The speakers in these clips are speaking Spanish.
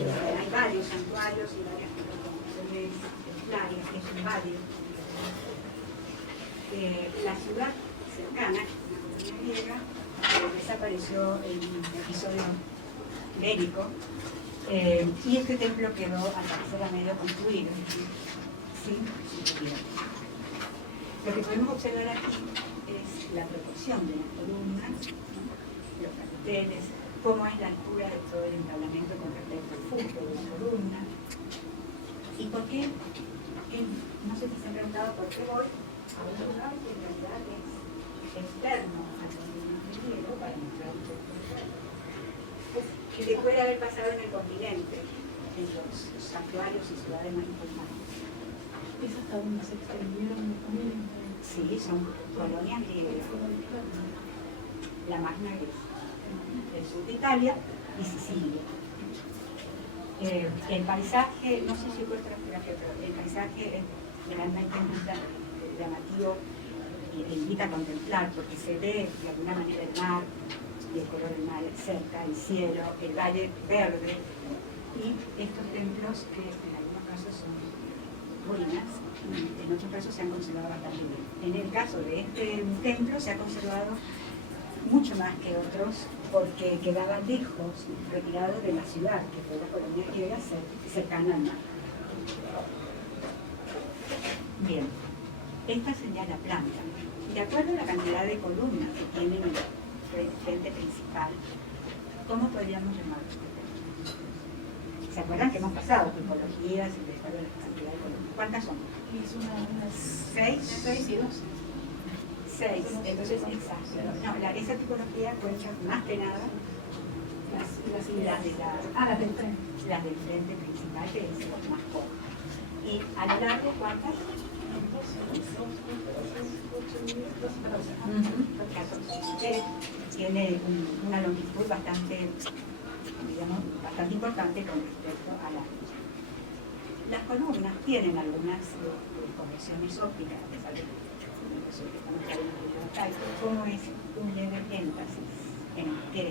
Hay varios santuarios y varias construcciones templarias, que son varios. La ciudad cercana, la colonia griega, desapareció en un episodio bélico, y este templo quedó al parecer a medio construido, sin seguridad. Lo que podemos observar aquí es la proporción de las columnas, ¿no? Los capiteles, cómo es la altura de todo el entablamento con respecto al fusto de la columna. ¿Y por qué? No sé si se han preguntado por qué voy a un lugar que en realidad es externo al continente griego para mostrar que se puede haber pasado en el continente, en los santuarios y ciudades más importantes. ¿Es hasta donde se extendieron también? Sí, son colonias griegas. La Magna Grecia, el sur de Italia y Sicilia. El paisaje, no sé si fue fotografía, pero el paisaje es realmente llamativo e invita a contemplar, porque se ve de alguna manera el mar y el color del mar cerca, el cielo, el valle verde y estos templos que en algunos casos son ruinas, en otros casos se han conservado bastante bien. En el caso de este templo se ha conservado mucho más que otros porque quedaba lejos, retirado de la ciudad, que fue la colonia griega cercana al mar. Bien, esta sería la planta. De acuerdo a la cantidad de columnas que tiene el frente principal, ¿cómo podríamos llamarlo? ¿Se acuerdan que hemos pasado tipologías y les hablo de la cantidad de columnas? ¿Cuántas son? Es unas 6 y 2. 6, entonces exacto. No, esa tipología cuenta más que nada las del frente principal, que es lo más corto. Y a lo largo, ¿cuántas? 14. Tiene una longitud bastante, digamos, bastante importante con respecto a la ancha. Las columnas tienen algunas conexiones ópticas, a pesar de como es un leve énfasis en el que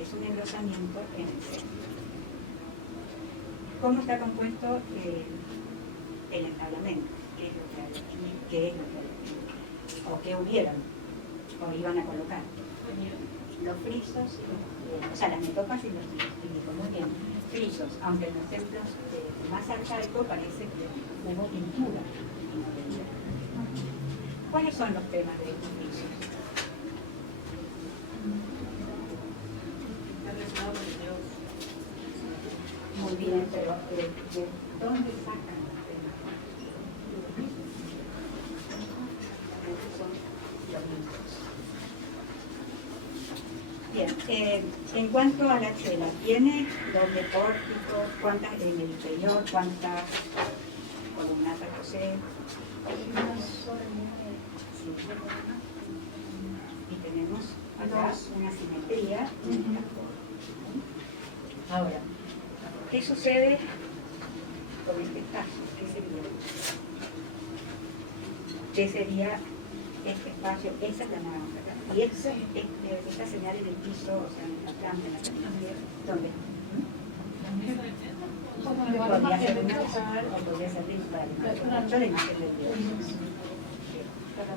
es un engrosamiento en el centro. ¿Cómo está compuesto el entablamento? ¿Qué es lo que hay aquí? ¿Qué es lo que hay aquí? ¿O qué hubieran? ¿O iban a colocar? Los frisos, o sea, las metopas y los frisos, muy bien. Frisos, aunque en los templos más arcaicos parece que hubo pintura. ¿Cuáles son los temas de estos frisos? Muy bien, pero ¿de dónde sacan los temas? Son los mismos. Bien, en cuanto a la tela, ¿tiene doble pórtico? ¿Cuántas en el interior? ¿Cuántas columnatas posee? Y tenemos acá una simetría. Ahora, ¿qué sucede con este espacio? ¿Qué sería este espacio? Esa es la naranja. Y esta señal en el piso, o sea, en la planta, en la superficie, ¿dónde? Podría ser un altar o podría ser la imagen del Dios.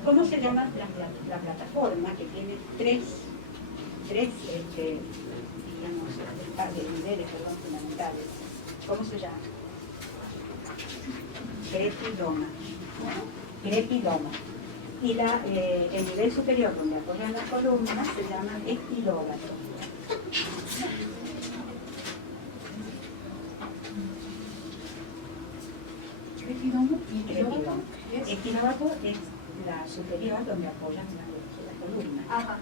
¿Cómo se llama la plataforma que tiene tres niveles fundamentales? ¿Cómo se llama? Crepidoma. Crepidoma. Y el nivel superior donde apoyan las columnas se llama estilógato. Estilógato es la superior donde apoyan la columna. Ajá.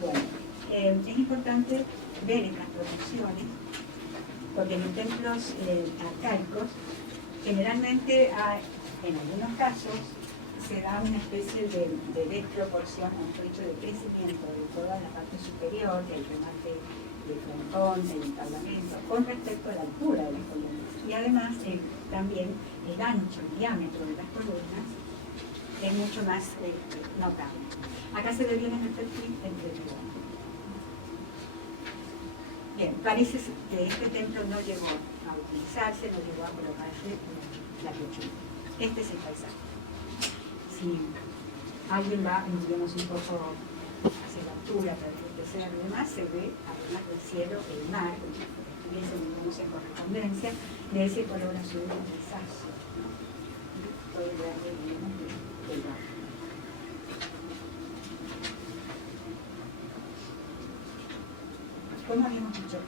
Bueno, es importante ver estas proporciones porque en los templos arcaicos generalmente en algunos casos se da una especie de desproporción, mejor dicho, de crecimiento de toda la parte superior, del remate del frontón, del entablamento, con respecto a la altura de las columnas. Y además también el ancho, el diámetro de las columnas es mucho más notable. Acá se ve bien en el perfil el crepidoma. Bien, parece que este templo no llegó a utilizarse, no llegó a colocarse la techumbre. Este es el paisaje. Si alguien va, digamos, un poco hacia la altura, a través del cerro y demás, se ve además del cielo el mar, que es en correspondencia de ese color azul grisáceo, ¿no? Todo el verde, digamos, del mar. ¿Cómo habíamos dicho?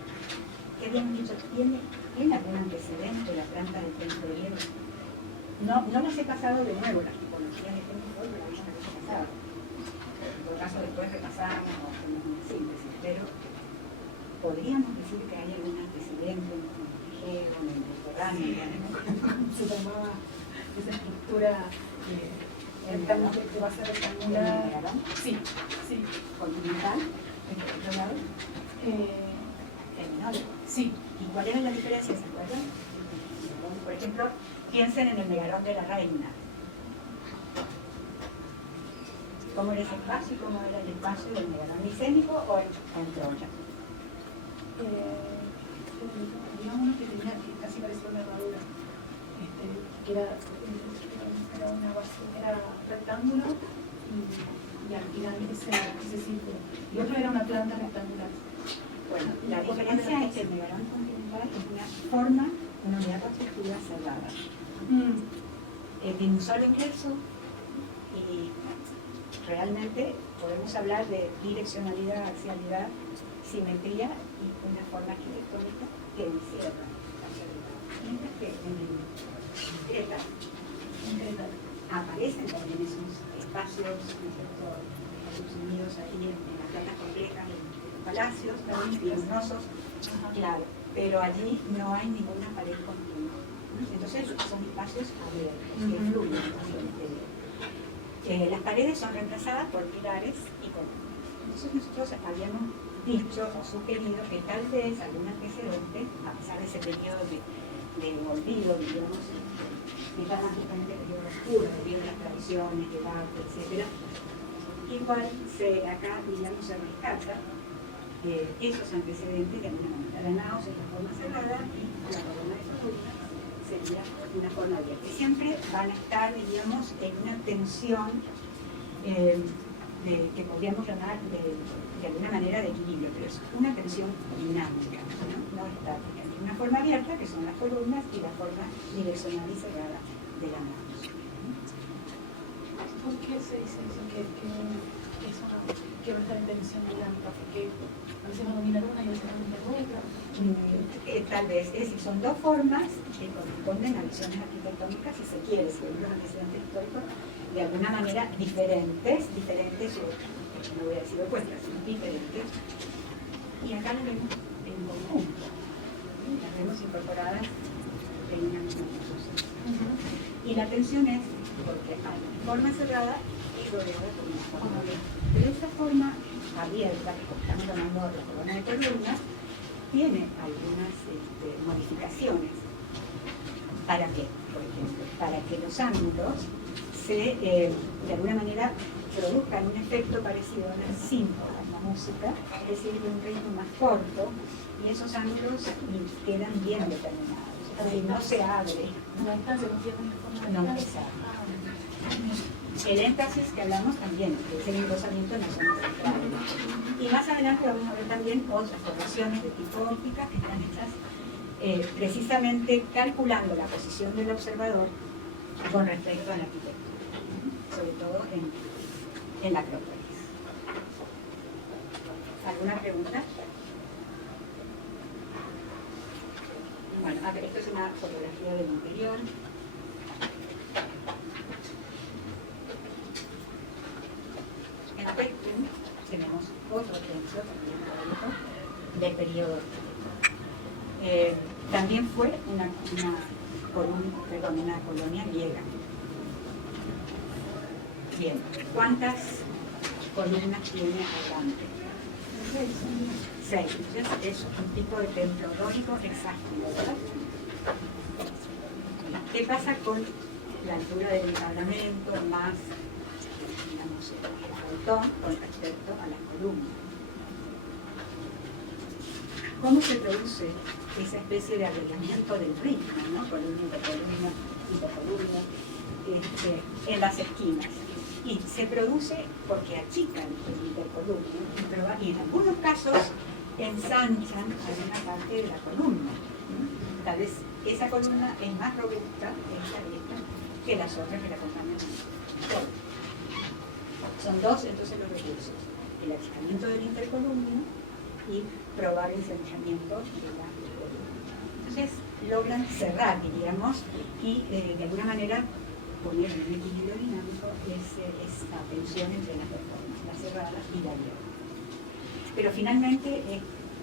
¿Qué habíamos dicho? ¿Tiene algún antecedente la planta del templo griego? No las he pasado de nuevo, las tipologías de templo hoy, pero habían pasado. En todo caso, después repasamos o hacemos una síntesis, pero podríamos decir que hay algún antecedente en el ligero, en el mediterráneo. Se tomaba esa estructura que va a ser rectangular. Sí, sí. Continental, en el otro lado. Terminal. Sí. ¿Y cuál era la diferencia? ¿Se acuerdan? Por ejemplo, piensen en el megarón de la reina. ¿Cómo era ese espacio y cómo era el espacio del megarón micénico o en Troya? Digamos uno que tenía que casi parecía una herradura, que era una base, era rectángulo y ese círculo. Y otro era una planta rectangular. Bueno, la diferencia es que el megarón continental es una forma, una unidad constructiva cerrada. Tiene un solo ingreso y realmente podemos hablar de direccionalidad, axialidad, simetría y una forma arquitectónica que encierra la ciudad. Mientras que en Creta aparecen también esos espacios, unidos ahí en las plantas complejas, palacios, también luminosos, claro, pero allí no hay ninguna pared continua. Entonces son espacios abiertos, que fluyen. Las paredes son reemplazadas por pilares y columnas. Entonces nosotros habíamos dicho o sugerido que tal vez algún antecedente, a pesar de ese periodo de olvido, digamos, mitológicamente periodo oscuro, debido a las tradiciones, del arte, etc., igual acá, digamos, se rescata esos antecedentes de alguna manera. La naos es la forma cerrada y la corona de columnas sería una forma abierta. Y siempre van a estar, digamos, en una tensión que podríamos llamar de alguna manera de equilibrio, pero es una tensión dinámica, no estática. Una forma abierta, que son las columnas, y la forma direccional y cerrada de la naos. ¿Por qué se dice eso? Que va a estar en tensión dinámica, porque a veces va a dominar una y a veces va a dominar otra. Tal vez, es decir, son dos formas que corresponden a visiones arquitectónicas, si se quiere, según los antecedentes históricos, de alguna manera diferentes, no voy a decir opuestas, sino diferentes, y acá las vemos en conjunto, las vemos incorporadas en una misma construcción. Y la tensión es porque hay forma cerrada y rodeada por una forma abierta. Pero esta forma abierta, que estamos llamando la corona de columnas, tiene algunas modificaciones. ¿Para qué? Por ejemplo, para que los ángulos de alguna manera produzcan un efecto parecido a una sínfona, una música, es decir, de un ritmo más corto, y esos ángulos quedan bien determinados. Es decir, no se abre. No se abre. El énfasis que hablamos también, que es el engrosamiento en la zona central. Y más adelante vamos a ver también otras correcciones de tipo óptica que están hechas precisamente calculando la posición del observador con respecto a la arquitectura, sobre todo en la Acrópolis. ¿Alguna pregunta? Bueno, esto es una fotografía del interior. En Pekín tenemos otro templo también del periodo. También fue una colonia griega. Bien, ¿cuántas columnas tiene adelante? 6. Es un tipo de templo dórico exacto, ¿verdad? ¿Qué pasa con la altura del entablamento más, digamos, el frontón con respecto a las columnas? cómo se produce esa especie de arreglamiento del ritmo, ¿no? Columna, intercolumna, intercolumna, en las esquinas. Y se produce porque achican el intercolumna y en algunos casos ensanchan alguna parte de la columna. Tal vez esa columna es más robusta, que las otras que la acompañan. Son dos entonces los recursos: el achicamiento del intercolumnio y probar el ensanchamiento de la columna. Entonces logran cerrar, diríamos, y de alguna manera poner en un equilibrio dinámico esa tensión entre las dos formas, la cerrada y la abierta. Pero finalmente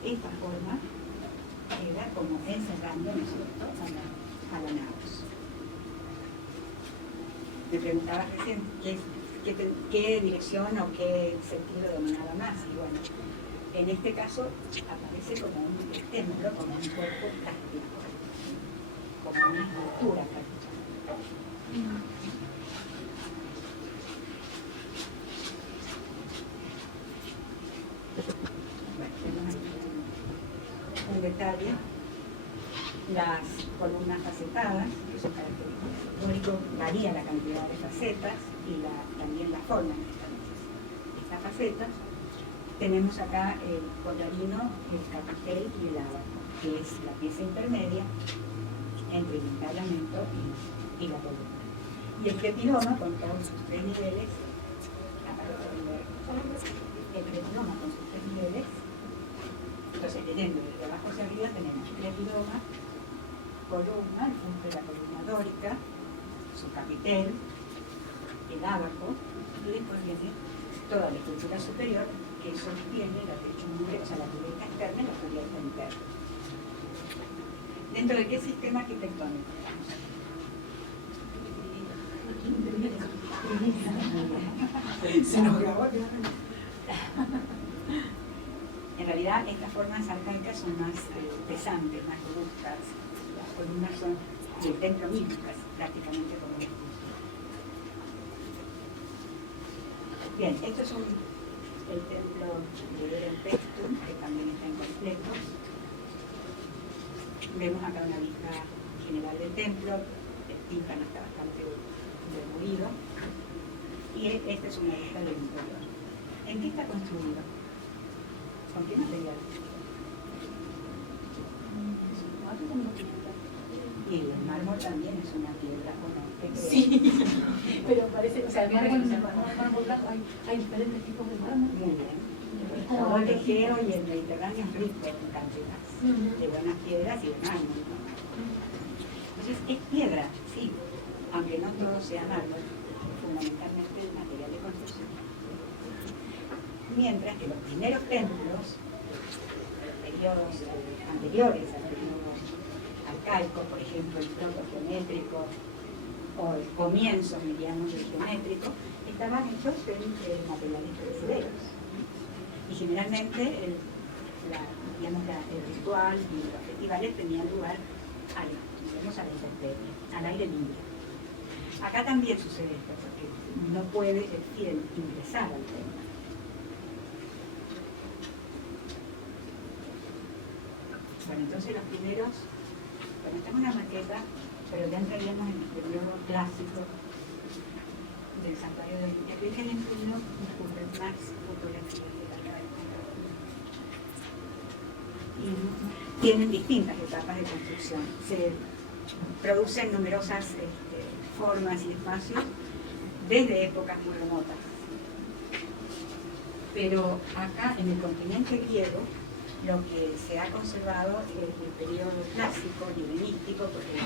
esta forma queda como encerrando, ¿no es cierto?, a la naos. Me preguntaba recién qué dirección o qué sentido dominaba más. Y bueno, en este caso aparece como un templo, como un cuerpo táctico, como una estructura táctica. Un detalle: las columnas facetadas, que son características. Lo único varía la cantidad de facetas y también la forma en que están hechas estas facetas. Tenemos acá el collarino, el capitel y el ábaco, que es la pieza intermedia entre el entablamento y la columna. Y el prepiloma, con todos sus tres niveles, el prepiloma con sus tres niveles. Entonces, leyendo desde abajo hacia arriba, tenemos prepiloma, columna, el punto de la columna dórica, su capitel, el ábaco, y después viene toda la estructura superior que sostiene la techumbre, o sea, la cubierta externa y la cubierta interna. ¿Dentro de qué sistema arquitectónico? Se nos grabó. En realidad, estas formas arcaicas son más pesantes, más robustas. Las columnas son del templo mismo, prácticamente como un escudo. Bien, esto es el templo de Ehrenfestum, que también está incompleto. Vemos acá una vista general del templo, el tímpano está bastante demolido, y esta es una vista del interior. ¿En qué está construido? ¿Con qué material? Y el mármol también es una piedra, ¿o no? Sí, pero parece, o sea, el mármol blanco, hay diferentes tipos de mármol. Muy bien. Todo el Egeo y el Mediterráneo es rico en cantidad de buenas piedras y de mármol. Entonces, es piedra, sí, aunque no todo sea mármol, fundamentalmente el material de construcción. Mientras que los primeros templos, los periodos anteriores al periodo arcaico, por ejemplo el protogeométrico o el comienzo, diríamos, del geométrico, estaban hechos en materiales perecederos. Y generalmente el ritual y los festivales tenían lugar a la intemperie, al aire libre. Acá también sucede esto, porque no puede el fiel ingresar al templo. Bueno, entonces los primeros, bueno, esta es una maqueta, pero ya entraríamos en el periodo clásico del santuario de Olimpia. Creo que han imprimido más fotografías de la cabeza. Y tienen distintas etapas de construcción. Se producen numerosas formas y espacios desde épocas muy remotas. Pero acá, en el continente griego, lo que se ha conservado es el periodo clásico y helenístico, porque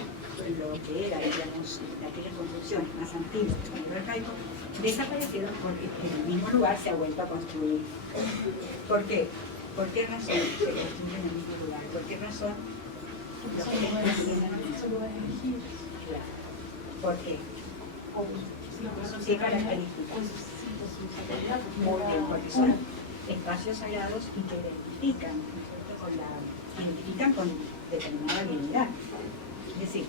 lo que era, digamos, aquellas construcciones más antiguas del periodo arcaico desaparecieron porque en el mismo lugar se ha vuelto a construir. ¿Por qué? ¿Por qué razón se construye en el mismo lugar? ¿Por qué razón? ¿Por qué? ¿Qué características? Muy bien, porque son espacios sagrados y que identifican con determinada habilidad. Es decir,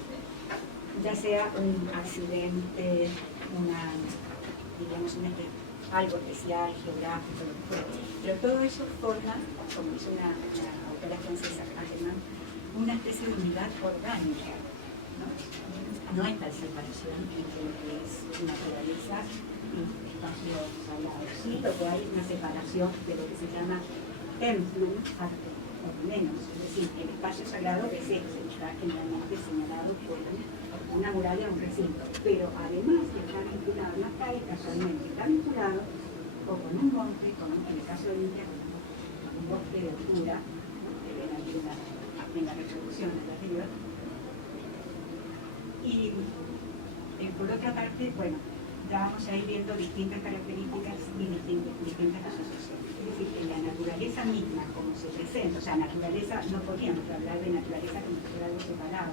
ya sea un accidente, una algo especial, geográfico, lo que fuera. Pero todo eso forma, como hizo una autora francesa, Ackermann, una especie de unidad orgánica, ¿no? No hay tal separación entre lo que es naturaleza y espacio sagrado. Sí, pero hay una separación de lo que se llama templo, arte, o menos. Es decir, el espacio sagrado es este, está generalmente señalado por una muralla o un recinto. Pero además está vinculado, no está ahí casualmente, está vinculado o con un monte, como en el caso de India, con un bosque de altura, que ven aquí en la reproducción anterior. Y por otra parte, bueno, ya vamos a ir viendo distintas características y distintas asociaciones. Es decir, que la naturaleza misma, como se presenta, o sea, naturaleza, no podríamos hablar de naturaleza como si fuera algo separado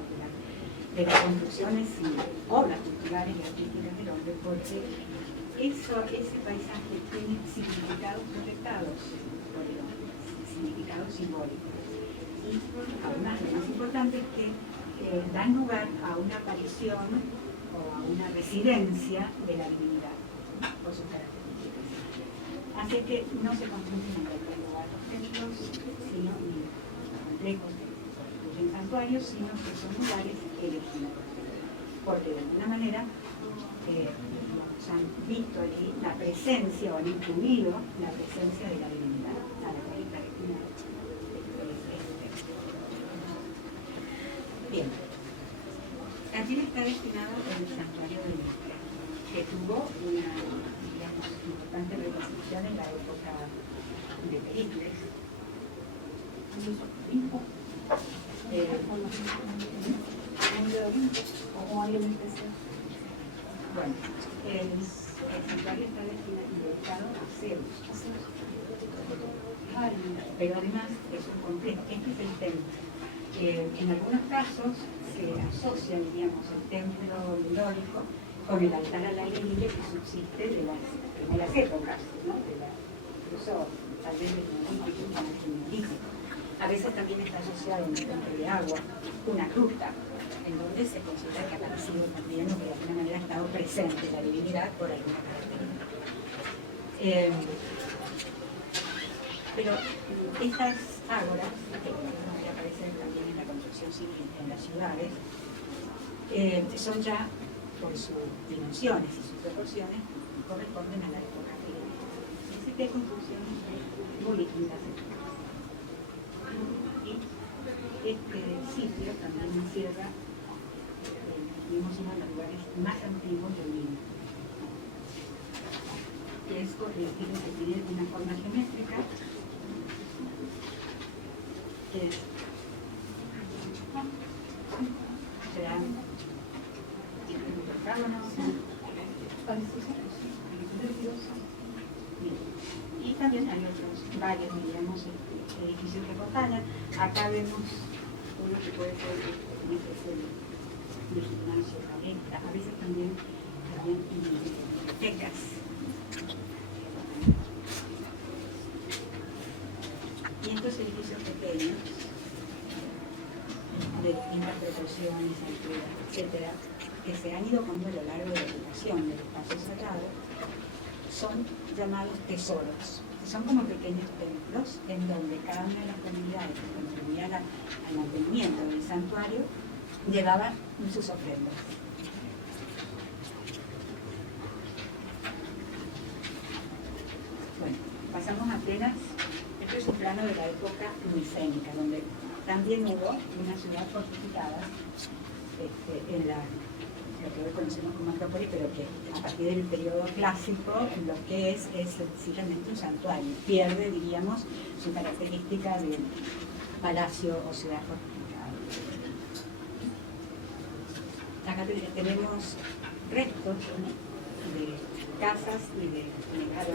de las construcciones y obras culturales y artísticas del hombre, porque ese paisaje tiene significados proyectados por el hombre, significados simbólicos. Y además, lo más importante es que dan lugar a una aparición o a una residencia de la divinidad, por sus características. Así que no se construyen en cualquier lugar los templos, sino ni complejos que construyen santuarios, sino que son lugares elegidos. Porque de alguna manera han visto allí la presencia o han incluido la presencia de la divinidad a la cual está destinado este texto. Bien. Allí está destinado el santuario de Nitra, que tuvo una, digamos, importante reconstrucción en la época de Pericles. Bueno, el santuario está dedicado a Zeus. Pero además es un complejo. Este es el templo. En algunos casos se asocia, diríamos, el templo dórico con el altar al aire libre que subsiste de las primeras épocas, ¿no? Incluso tal vez desde el neolítico con el neolítico. A veces también está asociado a un templo de agua, una gruta, en donde se considera que ha aparecido también o que de alguna manera ha estado presente la divinidad por alguna característica. Pero estas ágoras, que aparecen también en la construcción civil en las ciudades, son ya, por sus dimensiones y sus proporciones, corresponden a la época griega. Así que hay construcciones muy distintas. Y este sitio también encierra, digamos, uno de los lugares más antiguos del mundo, que es que tiene una forma geométrica, que será y también hay otros varios, diríamos, edificios que acompañan. Acá vemos uno que puede ser de gimnasio, a veces también bibliotecas. Y estos edificios pequeños, de distintas proporciones, alturas, etcétera, que se han ido poniendo a lo largo de la ocupación del espacio sagrado, son llamados tesoros. Son como pequeños templos en donde cada una de las comunidades que contribuían al mantenimiento del santuario llevaba sus ofrendas. Bueno, pasamos a Atenas. Esto es un plano de la época micénica, donde también hubo una ciudad fortificada en lo que hoy conocemos como Acrópolis, pero que a partir del periodo clásico lo que es sencillamente un santuario. Pierde, diríamos, su característica de palacio o ciudad fortificada. Acá tenemos restos, ¿no?, de casas y de legado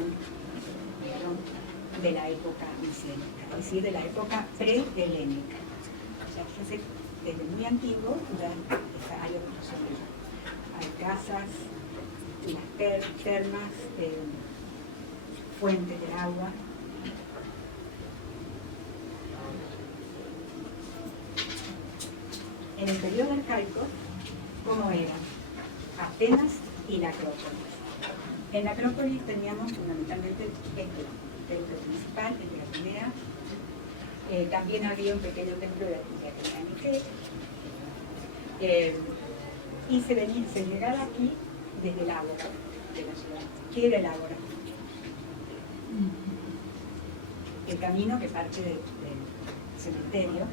de la época micénica, es decir, de la época pre-helénica. O sea, fíjense, desde muy antiguo ya hay otros sonidos. Hay casas, las termas, fuentes de agua. En el periodo arcaico, ¿cómo eran? Atenas y la Acrópolis. En la Acrópolis teníamos fundamentalmente el templo principal, el de Atenea. También había un pequeño templo de Atenea y se llegaba aquí desde el ágora de la ciudad. ¿Qué era el ágora? El camino que parte del cementerio, del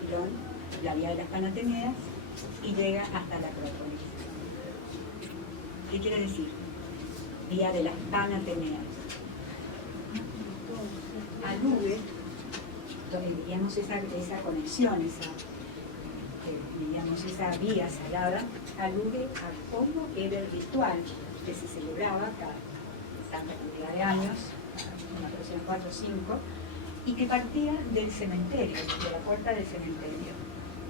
pilón, la vía de las Panateneas, y llega hasta la Acrópolis. ¿Qué quiere decir? Vía de las Panateneas. Alude, digamos, esa conexión, digamos, esa vía sagrada, alude a cómo era el ritual que se celebraba cada tanta cantidad de años, una persona 4 o 5, y que partía del cementerio, de la puerta del cementerio.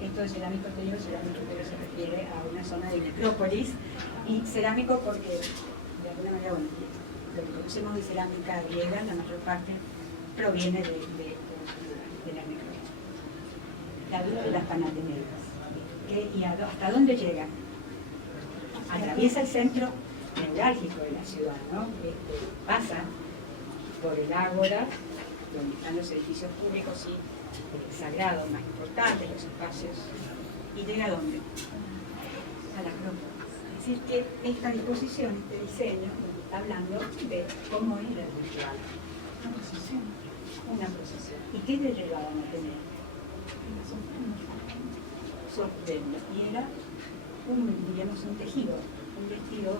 Esto de cerámico exterior se refiere a una zona de necrópolis, y cerámico porque, de alguna manera, bueno, lo que conocemos de cerámica griega, la mayor parte proviene de la necrópolis. La vida de las Panateneas. ¿Y hasta dónde llega? Atraviesa el centro neurálgico de la ciudad, ¿no? Pasa por el ágora, donde están los edificios públicos y sagrados más importantes, los espacios, y llega ¿a dónde? A la Acrópolis. Es decir, que esta disposición, este diseño, está hablando de cómo era el ritual. Una procesión. Una procesión. ¿Y qué le llevaban a tener? Sorprende. Y era diríamos, un tejido, un vestido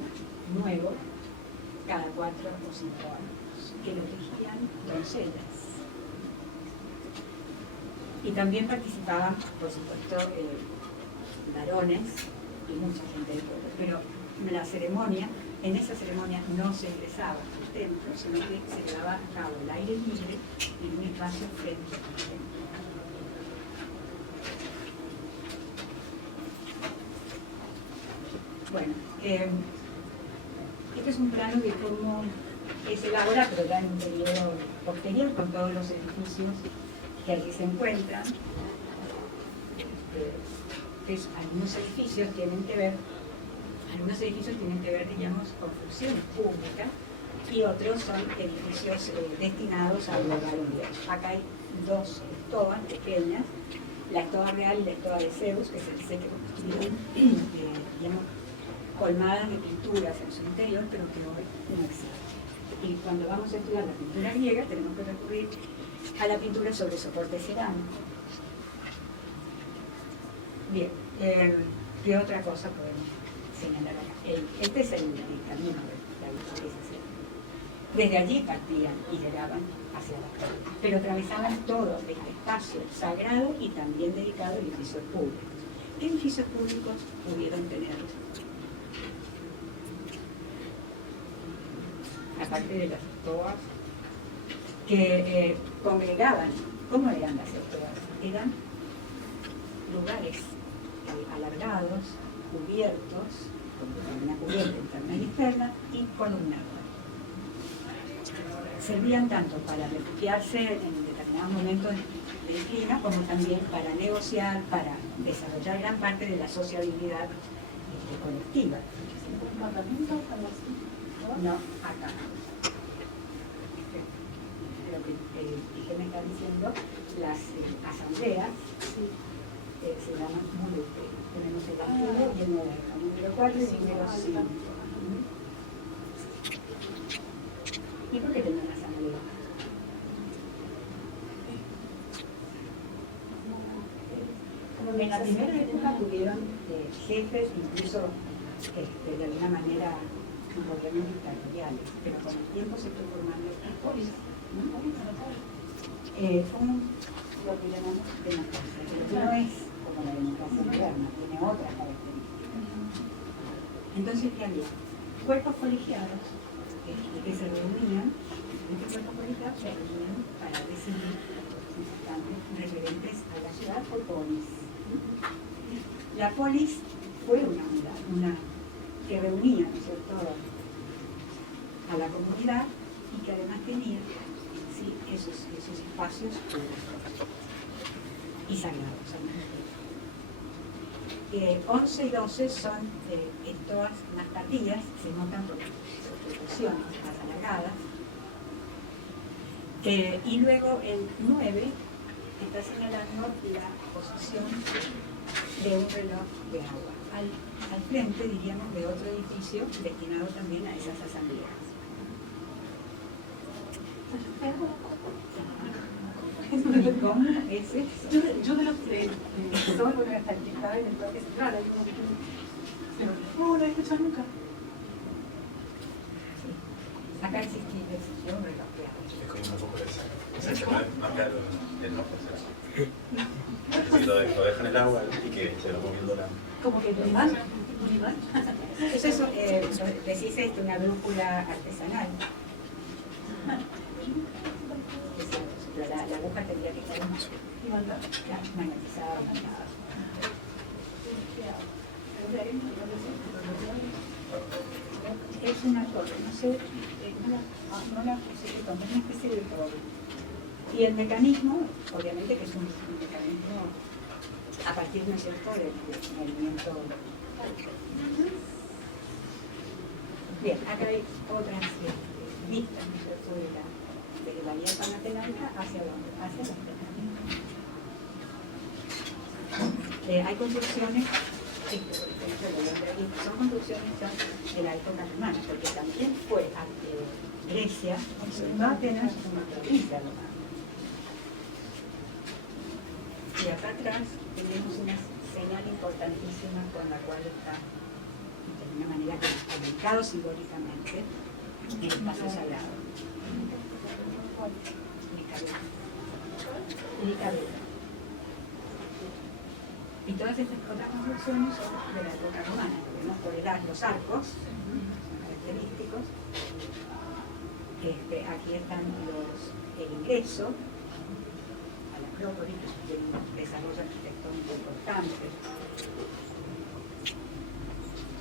nuevo cada 4 o 5 años, que lo tejían doncellas. Y también participaban, por supuesto, varones y mucha gente del pueblo. Pero en esa ceremonia no se ingresaba al templo, sino que se llevaba a cabo al aire libre en un espacio frente al templo. Bueno, este es un plano de cómo es el ágora, pero ya en un periodo posterior, con todos los edificios que aquí se encuentran. Algunos edificios tienen que ver, digamos, con funciones públicas, y otros son edificios destinados a albergar un dios. Acá hay 2 estobas pequeñas, la estoba real y la estoba de Zeus, que se dice que construyeron, digamos, colmadas de pinturas en su interior, pero que hoy no existen. Y cuando vamos a estudiar la pintura griega, tenemos que recurrir a la pintura sobre soporte cerámico. Bien, ¿qué otra cosa podemos señalar acá? Este es el camino de la visualización. Desde allí partían y llegaban hacia la calle, pero atravesaban todo este espacio sagrado y también dedicado a edificios públicos. ¿Qué edificios públicos pudieron tener? Aparte de las estobas, que congregaban. ¿Cómo eran las estobas? Eran lugares alargados, cubiertos, con una cubierta interna y externa, y columnados. Servían tanto para refugiarse en determinados momentos del clima, como también para negociar, para desarrollar gran parte de la sociabilidad colectiva. No, acá. Lo que me está diciendo, las asambleas se llaman mulete. Tenemos el antiguo y el moderno, número 4 y número 5. ¿Y por qué tenían asamblea? En la primera época tuvieron jefes, incluso de alguna manera gobiernos dictatoriales, pero con el tiempo se fue formando esta polis. Lo que llamamos democracia, pero no es como la democracia moderna, tiene otras características. Entonces, ¿qué había? Cuerpos colegiados que se reunían, estos cuerpos colegiados se reunían para decidir importantes referentes a la ciudad o polis. La polis fue una unidad, que reunía, ¿no es cierto?, a la comunidad, y que además tenía esos espacios públicos y sagrados. 11 y 12 son todas más tardías, se notan por proporciones más alargadas. Y luego el 9 está señalando la posición de un reloj de agua al frente, diríamos, de otro edificio destinado también a esas asambleas. ¿Cómo es eso? Yo de los que son, porque hasta el que estaba en el Parque Central, hay uno que no lo he escuchado nunca. Sí. Acá existió un reloj de agua. Es como una poco de esa. O sea, que marca el norte. Si lo dejan en el agua y que se va moviendo la... Como que el imán. Eso es, decís una brújula artesanal. Pero la aguja tendría que estar magnetizada. Es una torre, no sé, no la especifico, es una especie de torre. Y el mecanismo, obviamente que es un mecanismo a partir, ¿no es cierto?, del movimiento. Bien, acá hay otras vistas, ¿no es cierto?, de la vía panatenaica hacia dónde, hacia la Panatenaica. Hay construcciones, por ejemplo, son construcciones de la época romana, porque también fue Grecia, no apenas una provincia romana. Y acá atrás tenemos una señal importantísima con la cual está, de alguna manera, ubicado simbólicamente el espacio sagrado. Y todas estas otras construcciones son de la época romana. Podemos poner los arcos, son característicos. Aquí están el ingreso a la Acrópolis, que tiene un desarrollo arquitectónico importante.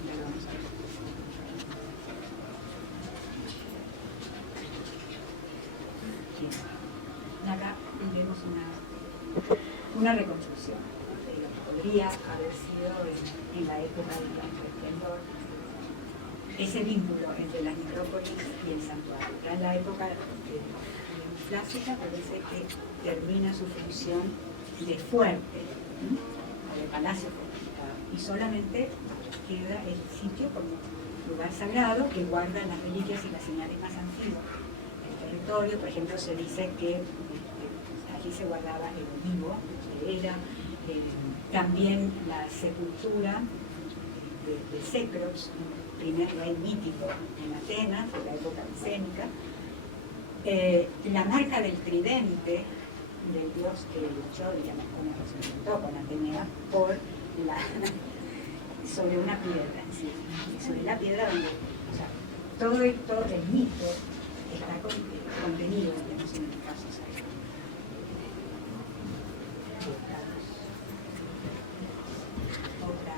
Ya lo vamos a ver. Acá vemos una reconstrucción de lo que podría haber sido en la época del Gran Esplendor, ese vínculo entre las necrópolis y el santuario. Ya en la época clásica parece que termina su función de fuerte, o de palacio fortificado, y solamente queda el sitio como lugar sagrado que guarda las reliquias y las señales más antiguas. Territorio, por ejemplo, se dice que aquí se guardaba el olivo, era también la sepultura de Cecros, un primer rey mítico en Atenas, de la época micénica, la marca del tridente del dios que luchó, digamos, se enfrentó con Atenea sobre una piedra, ¿sí? Sobre la piedra donde, o sea, todo el mito está contenido, digamos, en el caso sagrado. Otra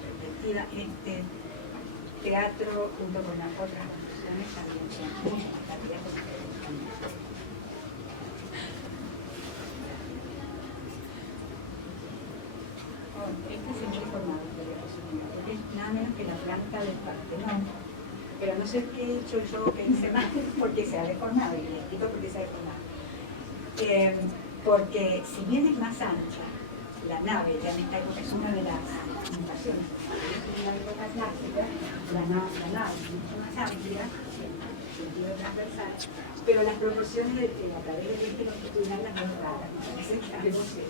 perspectiva, este teatro junto con las otras construcciones también son mucho más tardías que los caminos. Este es el reformado de la posibilidad, porque es nada menos que la planta del Partenón. Pero no sé qué he hecho yo que hice mal porque se ha deformado, y les explico por qué se ha deformado. Porque si bien es más ancha, la nave ya en esta época es una de las invasiones. En la época clásica, la nave es mucho más amplia, sentido transversal, pero las proporciones a través del eje longitudinal las veo raras, me parece que algo se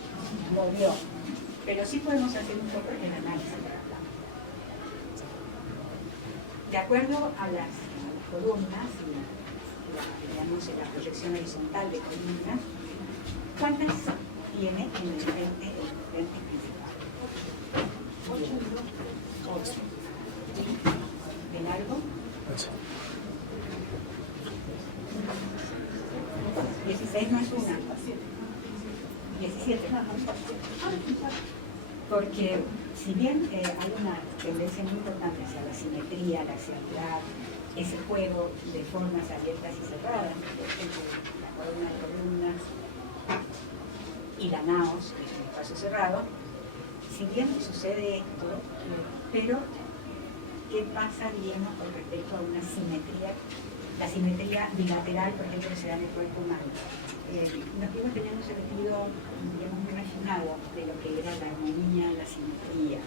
movió. Pero sí podemos hacer un poco el análisis de la planta. De acuerdo a las columnas y la proyección horizontal de columnas, ¿cuántas tiene en el frente principal? 8. ¿De largo? 16 más 1. 17. Porque si bien hay una tendencia muy importante hacia la simetría, la axialidad, ese juego de formas abiertas y cerradas, entre la columna de columnas y la naos, que es un espacio cerrado, si bien sucede esto, pero ¿qué pasa, digamos, con respecto a una simetría? La simetría bilateral, por ejemplo, que se da en el cuerpo humano. Los griegos tenían un sentido, digamos, muy refinado de lo que era la armonía, la simetría.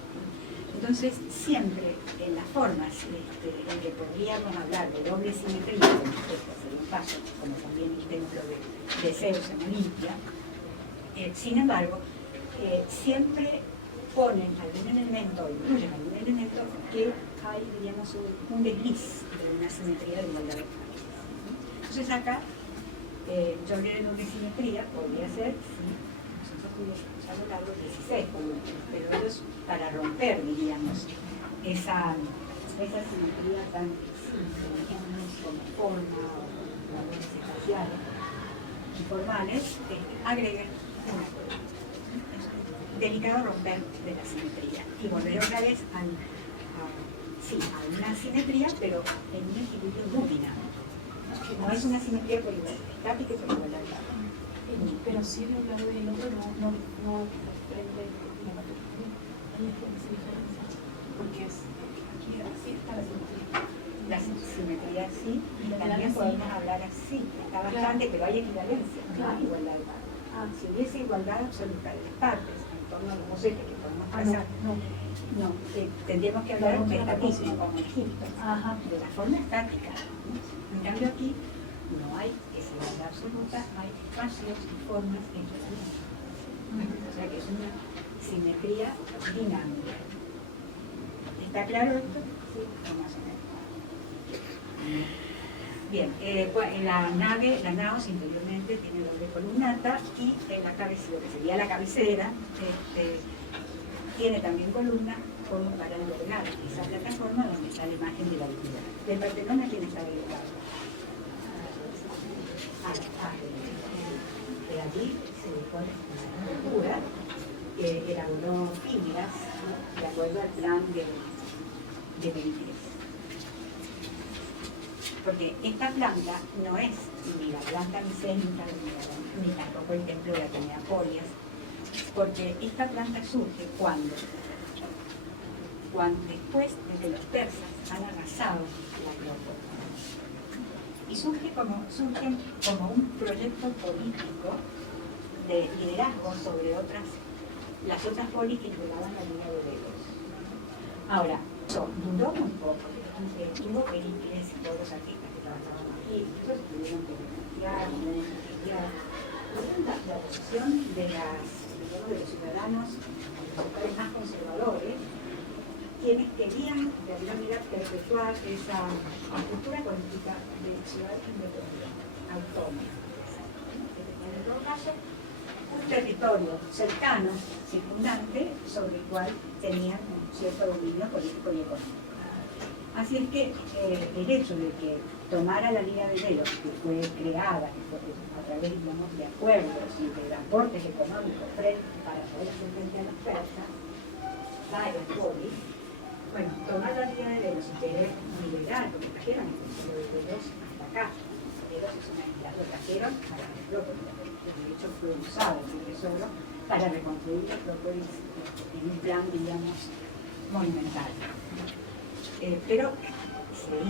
Entonces, siempre en las formas en que podríamos hablar de doble simetría, como hacer un paso, como también el templo de Zeus en Olimpia, sin embargo, siempre ponen algún elemento, incluyen algún elemento que hay, digamos, un desliz de una simetría de igualdad de partes. Entonces acá, yo hablé de doble simetría, podría ser si nosotros tuviésemos a lo largo 16 columnas, pero ellos, para romper, diríamos, esa simetría tan simple, digamos, como forma o valores espaciales y formales, agregan una columna. Delicado romper de la simetría y volver otra vez a una simetría, pero en un equilibrio dominante. No es una simetría por igual, estática y por igualdad. Pero si el lado del otro no prende la materia. Ahí es donde se diferencia. Porque aquí así está la simetría. La simetría sí, y también podemos hablar así. Está bastante, pero hay equivalencia, no hay igualdad de partes. Si hubiese igualdad absoluta de las partes, en torno a los bocetos que podemos pasar, tendríamos que hablar de estatismo, como en Egipto, de la forma estática. En cambio aquí no hay esa igualdad absoluta, hay espacios y formas entre la misma. O sea que es una simetría dinámica. ¿Está claro esto? Sí, más o menos. Bien, la naos interiormente tiene doble columnata y en la cabecera, lo que sería la cabecera, tiene también columna como para lograr esa plataforma donde está la imagen de la divinidad. Del Partenón, ¿a quién está dedicado? De allí se dispone una escultura que elaboró Fídias, ¿no?, de acuerdo al plan de Pericles. Porque esta planta no es ni la planta micénica, ni tampoco el templo de Atenea Polias, porque esta planta surge cuando después de que los persas han arrasado la Acrópolis. Y surge como un proyecto político de liderazgo sobre las otras polis que integraban la Liga de Delos. Ahora, eso duró muy poco. Hubo Pericles y todos los artistas que trabajaban aquí, ellos tuvieron que renunciar, la posición de los ciudadanos más conservadores, quienes querían de alguna manera perpetuar esa estructura política de ciudades independientes, autónomas. En todo caso, un territorio cercano, circundante, sobre el cual tenían un cierto dominio político y económico. Así es que el hecho de que tomara la Liga de Delos, que fue creada a través, digamos, de acuerdos y de aportes económicos para poder hacer frente a los persas, varias polis, bueno, tomar la Liga de Delos y querer liberar, porque trajeron el Concilio de Delos hasta acá. Delos es una entidad, lo trajeron a la Acrópolis, de hecho fue usado el tesoro para reconstruir la Acrópolis en un plan, digamos, monumental. Pero se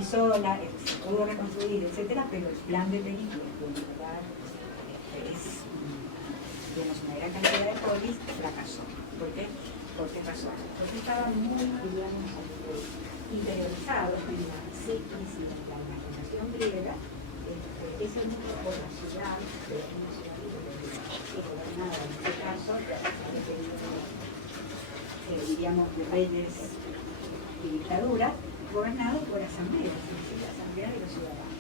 pudo reconstruir, etcétera, pero el plan de Pericles de liberar una gran cantidad de polis fracasó. ¿Por qué? ¿Por qué pasó? Porque estaban muy, digamos, interiorizados en la psiquis y en la imaginación griega, ese mundo por la ciudad, una ciudad que gobernaba en este caso, diríamos, de reyes y dictadura, gobernado por asambleas, es decir, la asamblea de los ciudadanos.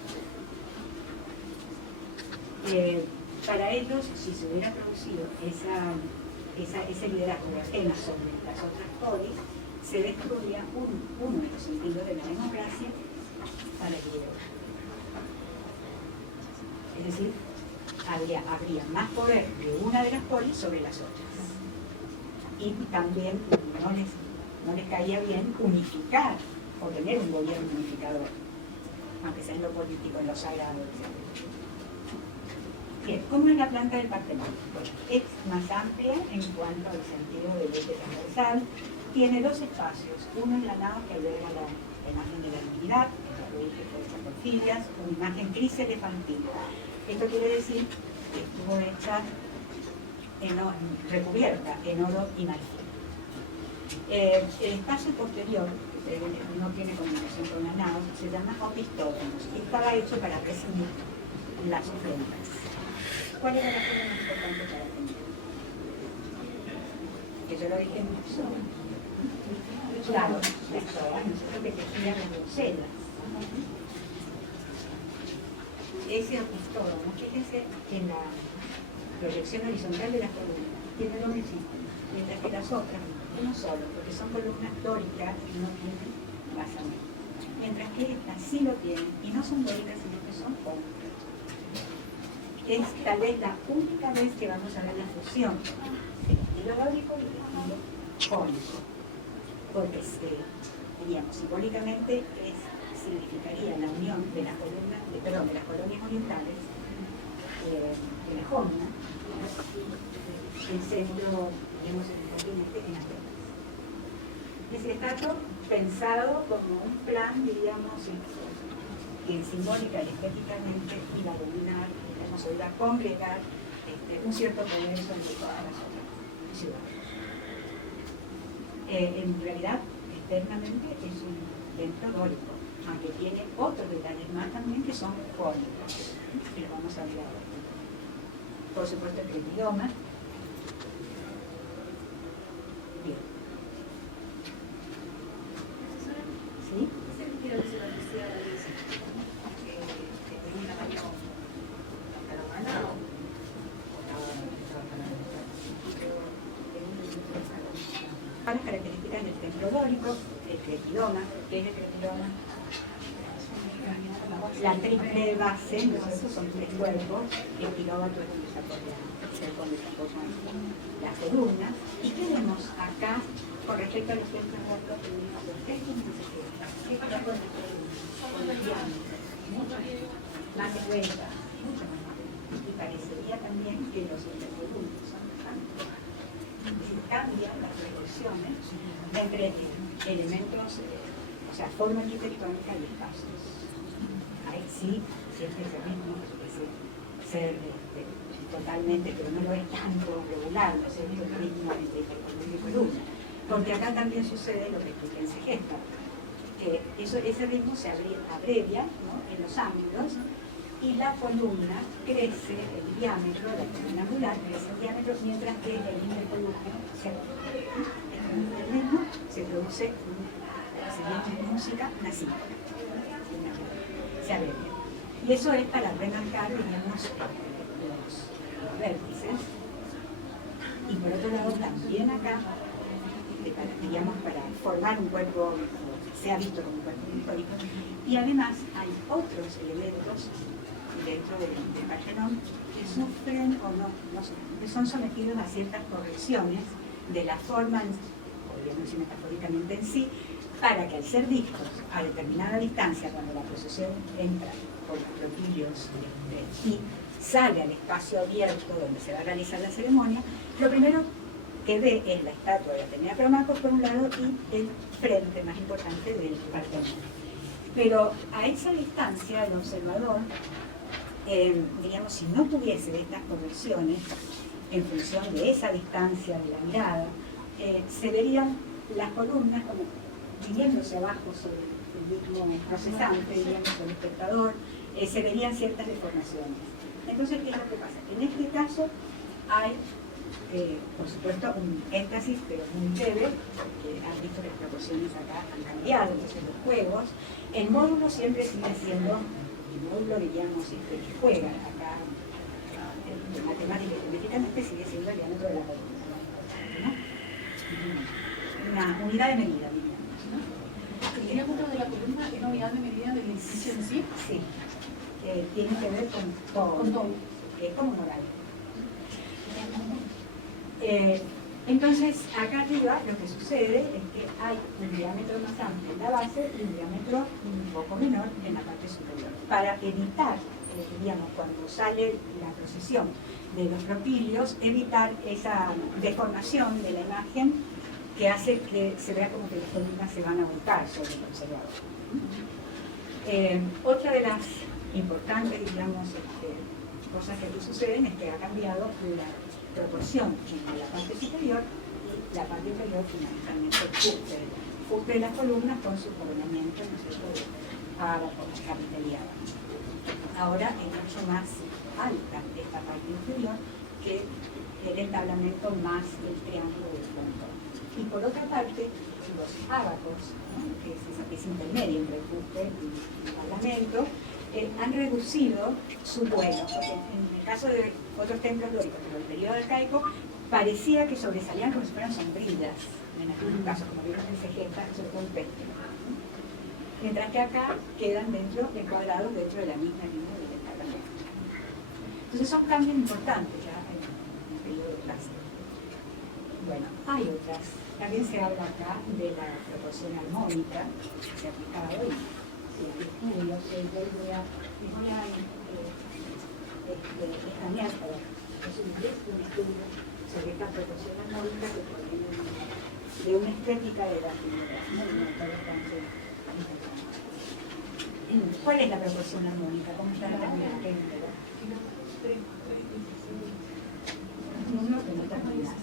Para ellos, si se hubiera producido ese liderazgo de Atenas sobre las otras polis, se destruía uno de los sentidos de la democracia para el griego. Es decir, habría más poder de una de las polis sobre las otras. Y también no les caía bien unificar o tener un gobierno unificador, aunque sea en lo político, en lo sagrado, etc. Bien, ¿cómo es la planta del Partenón? Bueno, es más amplia en cuanto al sentido del eje transversal. Tiene dos espacios. Uno es la nao que alberga la imagen de la divinidad, que ya lo dije, fue hecha por Fidias, una imagen criselefantil. Esto quiere decir que estuvo hecha recubierta en oro y marfil. El espacio posterior, que no tiene comunicación con la nao, se llama opistódromos y estaba hecho para recibir las ofrendas. ¿Cuál era la forma más importante para atender? Que yo lo dije en eso. Claro, las togas, nosotros que tejían las doncellas. Ese opistódromo, fíjense en la proyección horizontal de las columnas, tiene doble círculo, mientras que las otras, uno solo, porque son columnas dóricas y no tienen basamento. Mientras que estas sí lo tienen, y no son dóricas, sino que son cónicas. Es tal vez la única vez que vamos a ver la fusión del estilo dórico y del estilo cónico. Porque, diríamos, simbólicamente significaría la unión de las columnas, de las colonias orientales, de la Jonia, el centro, digamos, en el continente, en Atenas. Es estrato pensado como un plan, diríamos, que simbólica y estéticamente iba a dominar, digamos, o iba a congregar un cierto progreso entre todas las otras ciudades. En realidad, externamente es un templo dórico, aunque tiene otros detalles más también que son cónicos, que lo vamos a ver ahora. Por supuesto, el idioma. Bien. ¿Sí? Las características del templo dórico, el cretidoma. ¿Qué es el cretidoma? La triple base, ¿no? Esos son tres cuerpos, el kilómetro es donde se apoyan las columnas. ¿Y qué vemos acá con respecto a los templos dóricos? ¿Qué es con el diámetro? Más esbelta, mucho más esbelta. Y parecería también que los intercolumnos son bastante. Cambian las proporciones entre elementos, o sea, forma arquitectónica y espacios. Ahí sí, siempre es el mismo, parece ser totalmente, pero no lo es tanto regular, no es el ritmo entre columna y columna. Porque acá también sucede lo que expliqué en Segesta, que ese ritmo se abrevia, ¿no?, en los ángulos, y la columna crece, el diámetro, la columna angular crece el diámetro, mientras que el intercolumno se abrevia. El ritmo se produce se llama música nacida, se abrevia. Y eso es para remarcar, digamos, los vértices. Y por otro lado, también acá, digamos, para formar un cuerpo, se ha visto como un cuerpo histórico, y además hay otros elementos dentro del Partenón que sufren o no sufren, que son sometidos a ciertas correcciones de la forma, podríamos decir metafóricamente en sí, para que al ser vistos a determinada distancia, cuando la procesión entra por los clotillos y sale al espacio abierto donde se va a realizar la ceremonia, lo primero que ve es la estatua de Atenea Promachos por un lado y el frente más importante del Partenón. Pero a esa distancia el observador, digamos, si no tuviese estas correcciones en función de esa distancia de la mirada, se verían las columnas como viniéndose abajo sobre el mismo procesante, digamos, el espectador, se verían ciertas deformaciones. Entonces, ¿qué es lo que pasa? En este caso hay, por supuesto, un énfasis, pero muy leve, porque han visto que las proporciones acá han cambiado, entonces los juegos. El módulo siempre sigue siendo, el módulo, diríamos, que juega acá, en matemática y geométricamente sigue siendo el diámetro de la columna, ¿no? Una unidad de medida, diríamos, ¿no? ¿El diámetro de la columna es una unidad de medida del edificio en sí? Sí. Tiene que ver con todo. Con todo. Es como un horario. Entonces, acá arriba lo que sucede es que hay un diámetro más amplio en la base y un diámetro un poco menor en la parte superior, para evitar digamos, cuando sale la procesión de los propilios, evitar esa deformación de la imagen que hace que se vea como que las columnas se van a volcar sobre el observador. Otra de las importantes, digamos, cosas que aquí suceden es que ha cambiado la proporción entre la parte superior y la parte inferior, fundamentalmente el fuste de las columnas con su coronamiento, ¿no es cierto?, de ábacos, capiteliada. Ahora es mucho más alta esta parte inferior que el entablamento más el triángulo del punto. Y por otra parte, los ábacos, ¿no?, que es esa pieza intermedia entre el fuste y el entablamento, han reducido su vuelo, porque en el caso de otros templos dóricos, como el periodo arcaico, parecía que sobresalían como si fueran sombrillas, en algunos casos, como vieron en Segeta, sobre todo en Pestre. Mientras que acá quedan encuadrados dentro de la misma línea del entablamento. Entonces son cambios importantes ya en el periodo clásico. Bueno, hay otras. También se habla acá de la proporción armónica que se ha aplicado y estudios. Les voy a escanear para resumirles un estudio sobre esta proporción armónica que proviene de una estética de la figura, ¿no? ¿Cuál es la proporción armónica? ¿Cómo está la técnica? Uno que no termina.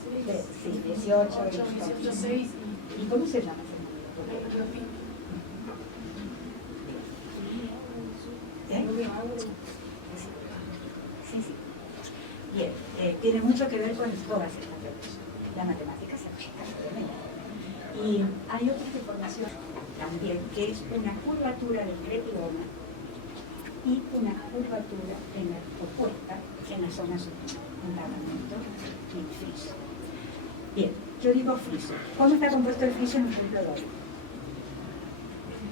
Sí, 18, 6. ¿Y cómo se llama ese número? Sí. Bien, tiene mucho que ver con todas estas cosas. La matemática se aplica, obviamente. Y hay otra información también, que es una curvatura del cretidoma y una curvatura en la opuesta en la zona superior, entablamento y friso. Bien, yo digo friso. ¿Cómo está compuesto el friso en un templo dórico?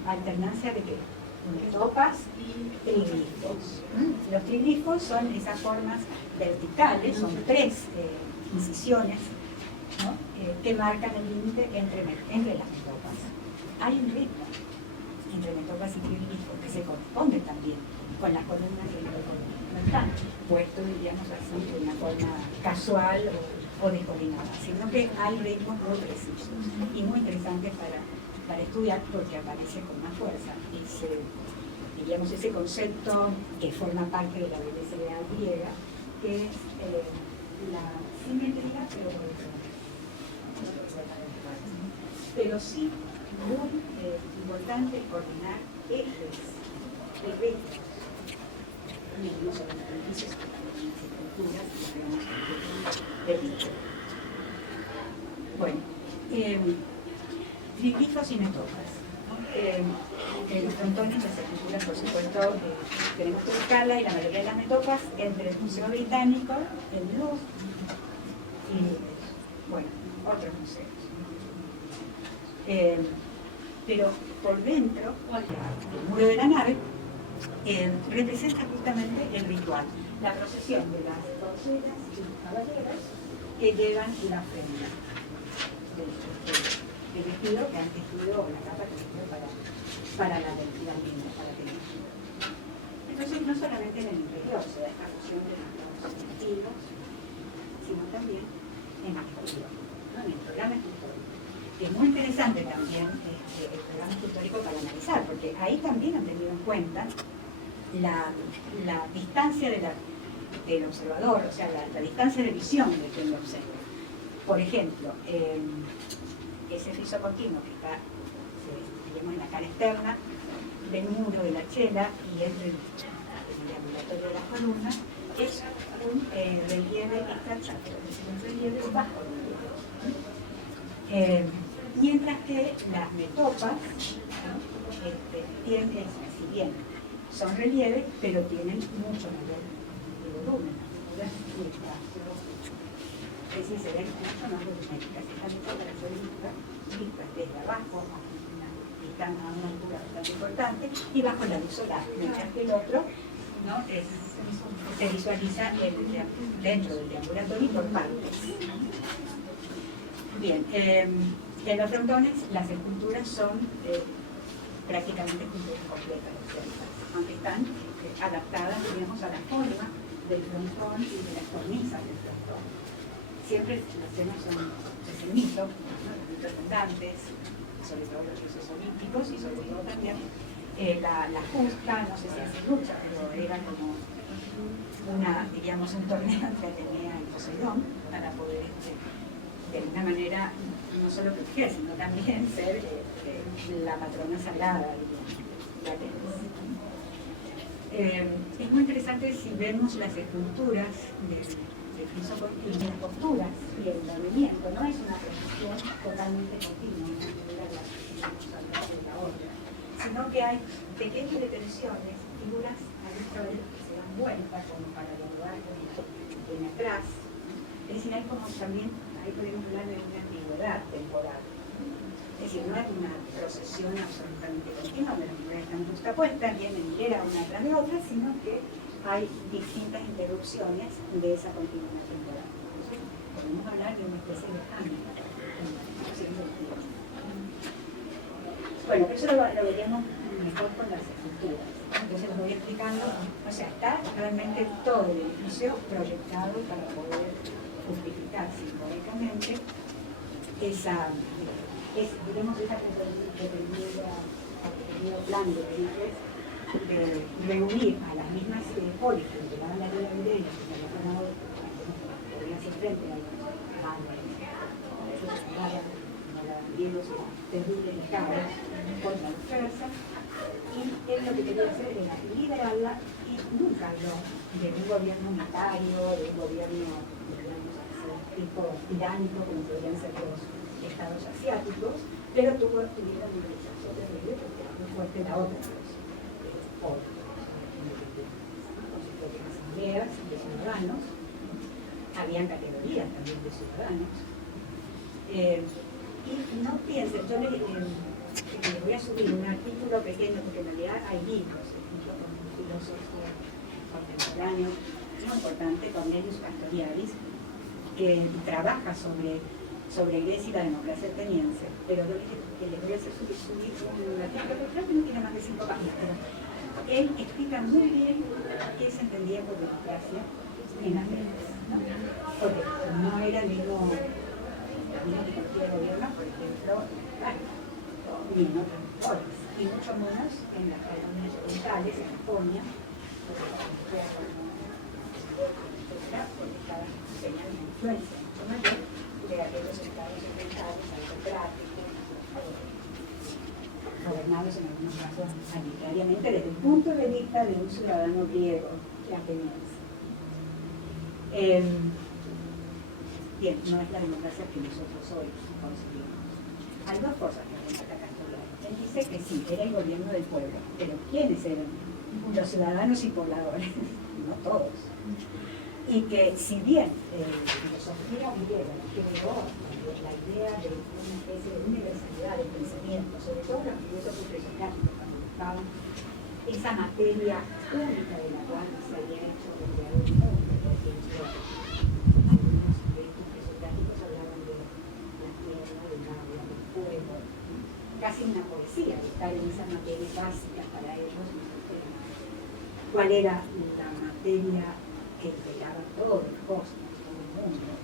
Alternancia de qué? Metopas y triglifos. Los triglifos son esas formas verticales, son 3 incisiones, ¿no?, que marcan el límite entre las metopas. Hay un ritmo entre metopas y triglifos que se corresponde también con las columnas del cretidoma. No están puestos, diríamos así, de una forma casual o descoordinada, sino que hay ritmos muy precisos y muy interesantes para estudiar porque aparece con más fuerza diríamos, ese concepto que forma parte de la BDSA griega, que es la simetría, pero sí muy importante coordinar ejes de ritmos, no solamente en pisos, sino también en las estructuras de ritmo. Bueno, triglifos y metopas. Los frontones, las esculturas, por supuesto, tenemos que buscarla, y la mayoría de las metopas entre el Museo Británico, el Louvre y, bueno, otros museos. Pero por dentro, el muro de la nave representa justamente el ritual, la procesión de las doncellas y los caballeros que llevan la ofrenda del vestido que han tejido, o la capa que han tejido para la linda, para tener. Entonces, no solamente en el interior se da esta fusión de los estilos, sino también en el exterior, ¿no?, en el programa escultórico. Es muy interesante también el programa escultórico para analizar, porque ahí también han tenido en cuenta la distancia del observador, o sea, la distancia de visión de quien lo observa. Por ejemplo, ese friso continuo que está, digamos, en la cara externa del muro de la chela y entre el ambulatorio de las columnas, es un relieve extransal, es decir, un relieve bajo relieve. Mientras que las metopas, ¿no?, tienen, si bien son relieves, pero tienen mucho mayor volumen. Es decir, se ven mucho más volumétricas. Estas metopas son vistas desde abajo, están a una altura bastante importante, y bajo la luz solar, mientras que el otro, ¿no?, se visualiza dentro del ambulatorio por partes. Bien, en los frontones las esculturas son prácticamente esculturas completas, aunque están adaptadas, digamos, a la forma del frontón y de las cornisas del frontón. Siempre los senos son el mito, ¿no? Los mitos fundantes, sobre todo los dioses olímpicos y sobre todo también la justa, no sé si hace lucha, pero era como un torneo entre Atenea y Poseidón para poder de alguna manera no solo proteger, sino también ser la patrona sagrada de Atenas. Es muy interesante si vemos las esculturas de friso continuo, las posturas y el movimiento, no es una posición totalmente continua, una figura de la otra, sino que hay pequeñas detenciones, figuras a nuestra vez que se dan vuelta como para dialogar con el que viene atrás. Es decir, hay como también, ahí podemos hablar de una ambigüedad temporal. Es decir, no es una procesión absolutamente continua, pero las están justapuestas, vienen era una tras de otra, sino que hay distintas interrupciones de esa continuidad temporal. Entonces, podemos hablar de una especie de cambio en la situación del tiempo. Bueno, pero eso lo veríamos mejor con las esculturas. Entonces los voy explicando. O sea, está realmente todo el edificio proyectado para poder justificar simbólicamente esa pretendida plan de Pericles de reunir a las mismas polis que llegaban a la vida de ellos, que habían ganado, podrían hacer frente a los griegos terribles y cabros contra los persas, y él lo que quería hacer era liberarla, y nunca habló de un gobierno unitario, de un gobierno, digamos, tipo tiránico, como podrían ser los estados asiáticos, pero tuvieron movilización terrible porque era muy fuerte la otra de los pobres, con sus propias asambleas de ciudadanos, habían categorías también de ciudadanos. Y no piensen, yo les voy a subir un artículo pequeño, porque en realidad hay libros, incluso con un filósofo contemporáneo muy importante, Cornelius Castoriadis, que trabaja sobre Grecia y la democracia ateniense, pero lo que les voy a hacer subir un artículo que creo que no tiene más de 5 páginas, pero él explica muy bien qué se entendía por democracia en Atenas, ¿no? Porque no era el mismo tipología de gobierno, por ejemplo, ni en otras polis, y mucho menos en las colonias orientales, en Japonia, porque tenían una influencia mucho mayor de aquellos estados orientales, autocráticos, gobernados en algunos casos arbitrariamente desde el punto de vista de un ciudadano griego ateniense. Bien, no es la democracia que nosotros hoy conseguimos. Hay dos cosas que relata Castoriadis. Él dice que sí, era el gobierno del pueblo, pero ¿quiénes eran? Los ciudadanos y pobladores, no todos. Y que si bien filosofía griega creó la idea de una especie de universalidad del pensamiento, sobre todo los filósofos presocráticos, cuando buscaban esa materia única de la cual se había hecho el creador del mundo, por ejemplo, algunos de estos presocráticos hablaban de la tierra, del agua, del fuego, casi una poesía de estar en esa materia básica para ellos. ¿Cuál era la materia que integraba todo el cosmos, todo el mundo?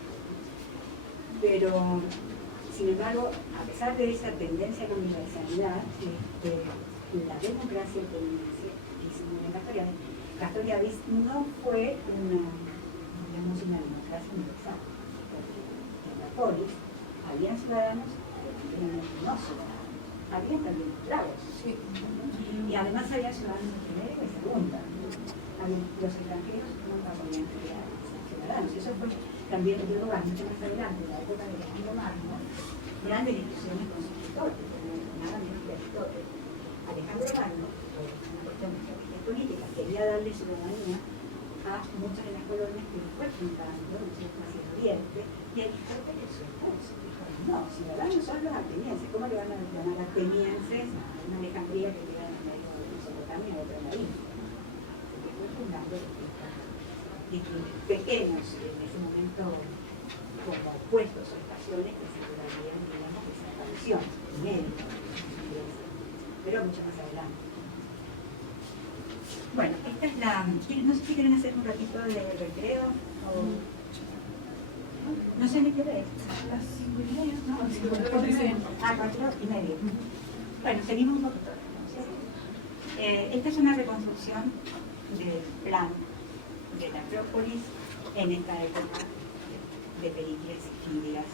Pero, sin embargo, a pesar de esa tendencia a la universalidad, la democracia ateniense, dice muy bien Castoriadis, no fue una democracia universal, porque en la polis había ciudadanos, pero no ciudadanos, había también esclavos, sí. Y además había ciudadanos de primera y de segunda. Los extranjeros nunca podían crear ciudadanos. Eso fue también luego mucho más adelante, en la época de Alejandro Magno, grandes discusiones con sus escritores, nada menos que Aristóteles. Alejandro Magno, por una cuestión de estrategia política, quería darle ciudadanía a muchas de las colonias que fue juntando en cierta Oriente, y Aristóteles se opuso. Dijo, no, ciudadanos son los atenienses. ¿Cómo le van a llamar atenienses a una Alejandría que queda en el medio de Mesopotamia y otra en la India? Pequeños en ese momento como opuestos o estaciones que asegurarían, digamos, esa aparición médica, pero mucho más adelante. Bueno, esta es la... No sé si quieren hacer un ratito de recreo o... No sé ni qué hora es. Las 5:30, ¿no? Ah, 4:30. Bueno, seguimos un poquito. Esta es una reconstrucción del plan de la Acrópolis en esta época de Pericles y Fidias,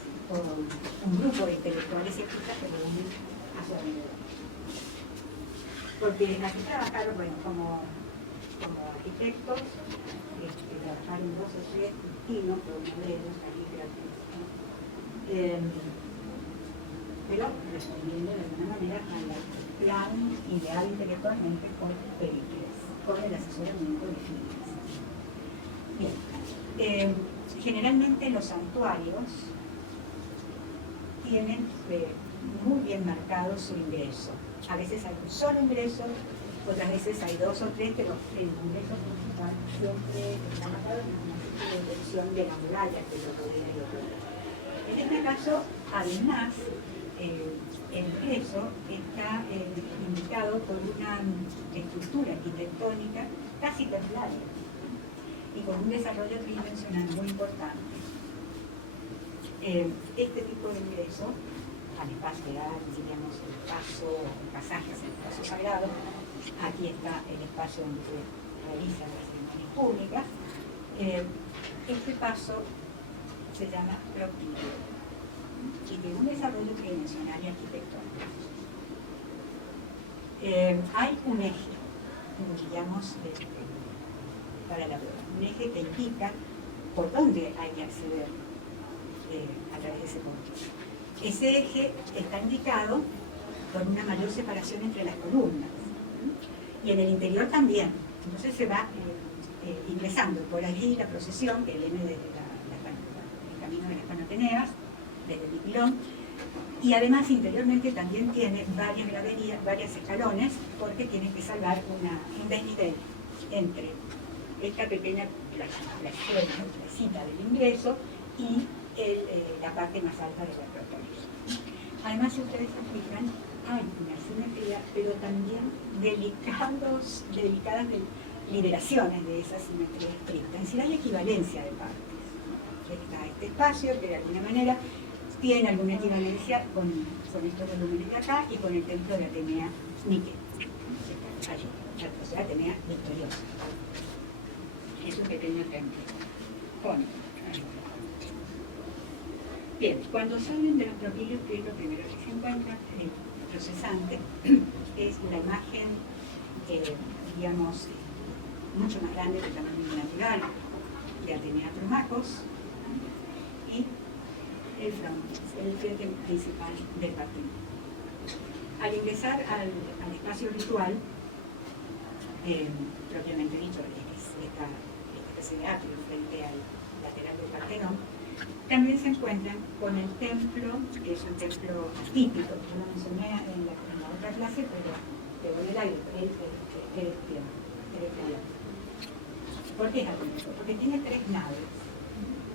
un grupo de intelectuales y artistas que reúnen a su alrededor. Porque aquí trabajaron, bueno, como arquitectos, trabajaron 2 o 3 destinos, modelos, calígrafos, pero respondiendo de alguna manera al plan ideado intelectualmente por Pericles, con el asesoramiento de Fidias. Bien, generalmente los santuarios tienen muy bien marcado su ingreso. A veces hay un solo ingreso, otras veces hay 2 o 3, pero el ingreso principal siempre está marcado en una dirección de la muralla que lo rodea y lo rodea. En este caso, además, el ingreso está indicado por una estructura arquitectónica casi templaria y con un desarrollo tridimensional muy importante. Este tipo de ingreso al espacio diríamos el pasaje hacia el espacio sagrado. Aquí está el espacio donde se realizan las ceremonias públicas. Este paso se llama propilio y tiene un desarrollo tridimensional y arquitectónico. Hay un eje, digamos, para la prueba, un eje que indica por dónde hay que acceder a través de ese punto. Ese eje está indicado por una mayor separación entre las columnas y en el interior también. Entonces se va ingresando por allí la procesión que viene desde el camino de las Panateneas, desde el Pilón, y además interiormente también tiene varias graderías, varios escalones, porque tiene que salvar un desnivel entre esta pequeña placita del ingreso y la parte más alta de la Acrópolis. Además, si ustedes se fijan, hay una simetría, pero también delicadas liberaciones de esa simetría estricta. Es decir, hay equivalencia de partes. Está este espacio que de alguna manera tiene alguna equivalencia con estos volúmenes de acá y con el templo de Atenea Nike. Allí, o sea, Atenea victoriosa. Es un pequeño templo. Bien, cuando salen de los propilios, que es lo primero que se encuentra, el procesante es la imagen, digamos, mucho más grande que el tamaño natural de Atenea Trumacos y el frente principal del partido. Al ingresar al espacio ritual, propiamente dicho, es esta especie de atrio frente al lateral del Partenón, también se encuentran con el templo, que es un templo típico, que lo mencioné en la otra clase, pero en el aire, ¿por qué es atípico? Porque tiene 3 naves,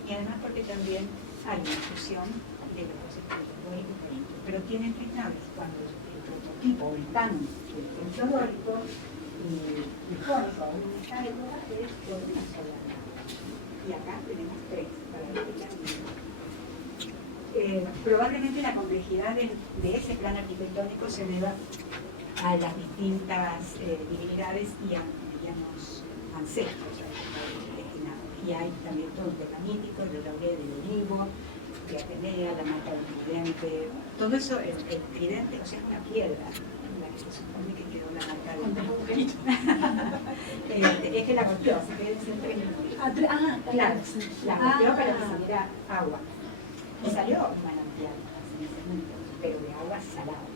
y además porque también hay una fusión de los conceptos dórico y corinto, pero tiene 3 naves, cuando el prototipo, el canon del templo dórico y jónico, aún en esta época, es por una sola nave. Y acá tenemos 3 para la fecha. Probablemente la complejidad de ese plan arquitectónico se deba a las distintas divinidades y a, digamos, ancestros destinados. Y hay también todo un tema mítico, de laurel del olivo, de Atenea, la marca del tridente, todo eso, el tridente, o sea, es una piedra, la que se supone que quedó la marca del tridente. Es que la golpeó, se quedó en 3 minutos. Claro, la golpeó para que saliera agua. Y salió un manantial, pero de agua salada.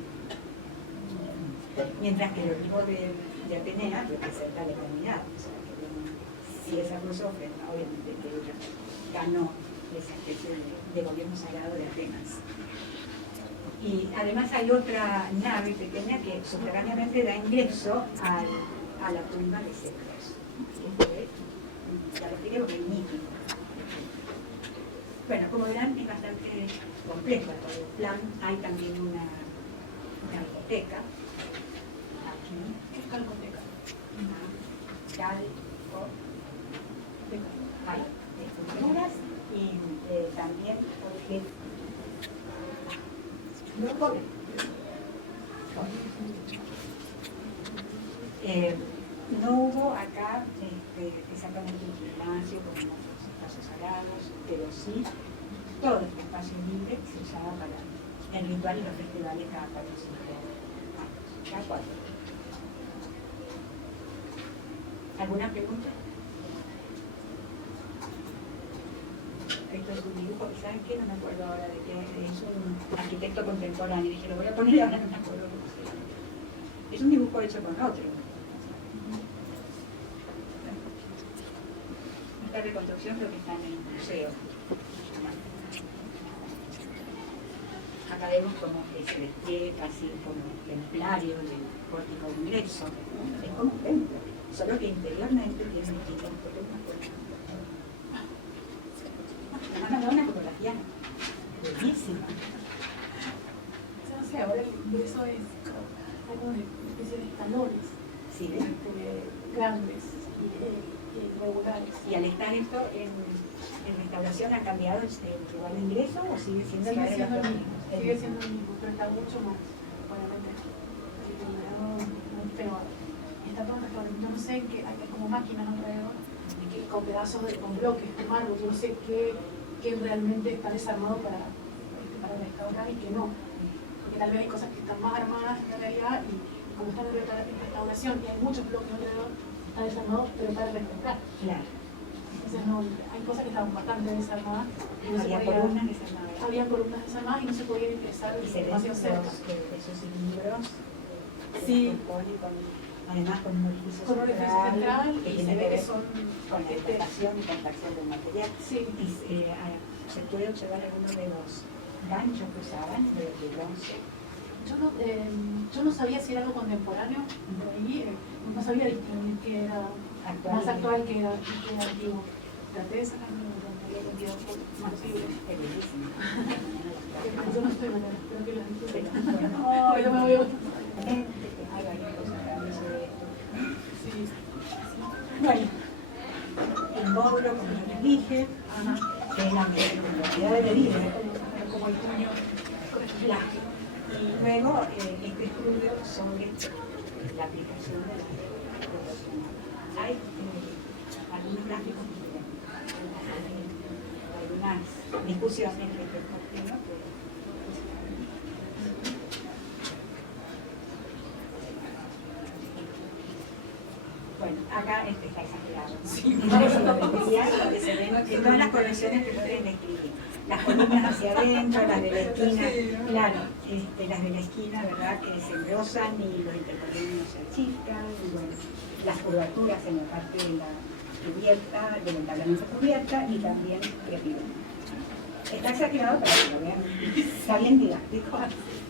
Mientras que el olivo de Atenea representa la eternidad. O sea, que si esa cruzó, obviamente que ella ganó esa especie de gobierno sagrado de Atenas. Y además hay otra nave pequeña que subterráneamente da ingreso a la tumba de Cephros. Ya lo expliqué porque es mítico. Bueno, como verán, es bastante complejo todo el plan. Hay también una biblioteca aquí. Es calcoteca. calco, hay esculturas y también objetos. No hubo acá exactamente un gimnasio con otros espacios sagrados, pero sí todo este espacio libre se usaba para el ritual y los festivales cada 4 o 5 años. Cada 4. ¿Alguna pregunta? Esto es un dibujo, ¿saben qué? No me acuerdo ahora de qué es un arquitecto contemporáneo. Dije, lo voy a poner y ahora no me acuerdo cómo se llama. Es un dibujo hecho con otro. Esta reconstrucción creo que está en el museo. Acá vemos como que se despliegue casi como templario del pórtico de ingreso. Es como un templo, solo que interiormente tiene distintas columnas. Una Madonna como la piana. Bellísima. No sé, ahora el ingreso es algo de especie de escalones. Sí, Grandes y regulares. y al estar esto en restauración, ¿ha cambiado el lugar de ingreso o sigue siendo Sigue el siendo el mismo, pero está mucho más, obviamente, pero está todo en restauración. Yo no sé qué, hay como máquinas alrededor, con pedazos con bloques de mármol, yo no sé qué realmente está desarmado para restaurar y qué no. Porque tal vez hay cosas que están más armadas en realidad y como están en restauración y hay muchos bloques alrededor, está desarmado pero para restaurar. Claro. Entonces no, hay cosas que estaban bastante desarmadas. Y no Había columnas desarmadas. Había columnas desarmadas y no se podía ingresar Y se ven demasiado cerca. esos libros. Sí. Además con un orificio Con un orificio central que y tiene se ve que que ver son con la impactación y compacción del material. Sí. Y se puede observar algunos de los ganchos que usaban de bronce. Yo no sabía si era algo contemporáneo, por ahí, no sabía distinguir que era más actual que era antiguo. Traté de sacarme lo que había vendido más posible. Es bellísimo. Yo no estoy manera, espero que lo disfruten. No, Yo me voy a... hay varias cosas también sobre esto. Sí. Bueno, el módulo, como yo les dije, que es la velocidad de medida, como el puño con el flash. Y luego este estudio sobre la aplicación de la proporción. Hay algunos gráficos algunas discusiones respecto al tema, bueno, acá está exagerado. Donde se ven en todas las colecciones que yo les describí. Las columnas hacia adentro, las de la esquina, claro, las de la esquina, ¿verdad?, que se engrosan y los intercolumnos se achican, y bueno, las curvaturas en la parte de la cubierta, del entablamento cubierta y también repito. Está exagerado para que lo vean. Está bien didáctico.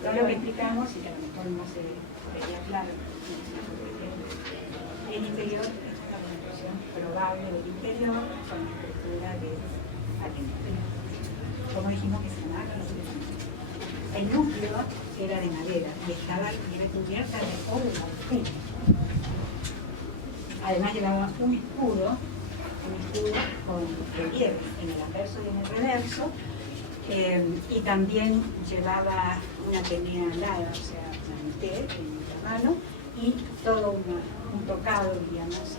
Todo lo que explicamos y que a lo mejor no se veía claro. El interior es una construcción probable del interior con la estructura de atentado. Como dijimos que se llamaba el núcleo era de madera y estaba cubierta de oro y marfil. Además llevaba un escudo con relieve en el anverso y en el reverso, y también llevaba una tenea alada, o sea, una mité en la mano, y todo un tocado, digamos,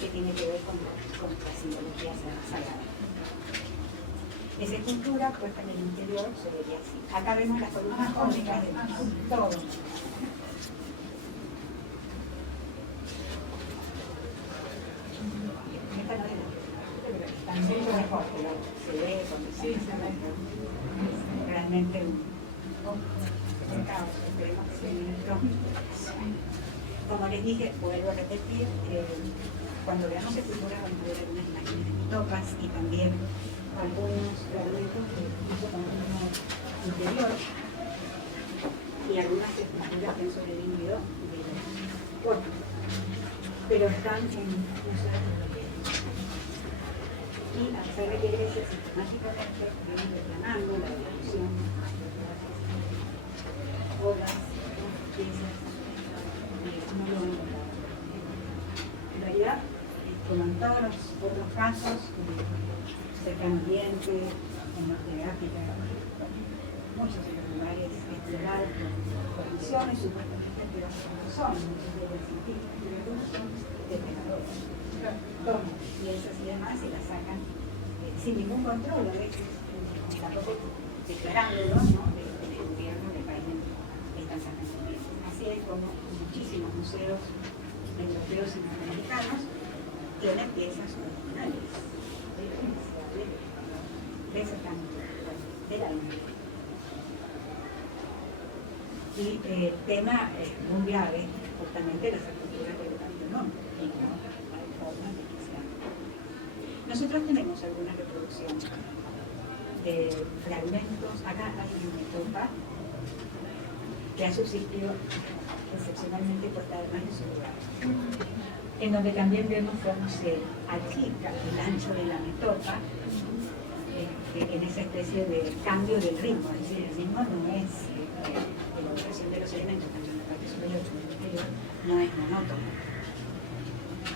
que tiene que ver con la simbología sagrada. Esa escultura puesta en el interior se vería así. Acá vemos las columnas jónicas de todo. Esta no es está mucho mejor, pero se ve cuando se ve. Realmente un caos, esperemos que se viene pronto. Como les dije, vuelvo a repetir, cuando veamos esculturas vamos a ver algunas imágenes de mitopas y también algunos fragmentos de tipo interior y algunas esculturas que han sobrevivido del pórtico, pero están en museos europeos. Y a pesar de que la iglesia sistemáticamente viene reclamando la devolución de las obras, piezas, no lo han encontrado. En realidad, todos los otros casos, cercano Oriente, en Norte de África, muchos de los lugares explorados por misiones, supuestamente, pero no son muchos de los científicos, pero algunos son depredadores. Toman piezas y demás y las sacan sin ningún control, a veces tampoco declarándolo, ¿no? del gobierno del país en que están sacando piezas. Así es como muchísimos museos europeos y norteamericanos tienen piezas originales, de ese campo, del alma. Y el tema es muy grave, justamente las esculturas del Partenón, y no hay forma de que sea. Nosotros tenemos algunas reproducciones de fragmentos. Acá hay una metopa que ha subsistido excepcionalmente por estar más en su lugar, en donde también vemos cómo se achica el ancho de la metopa en esa especie de cambio del ritmo, es decir, el ritmo no es la evaluación de los elementos, tanto en la parte superior como en la inferior, no es monótono,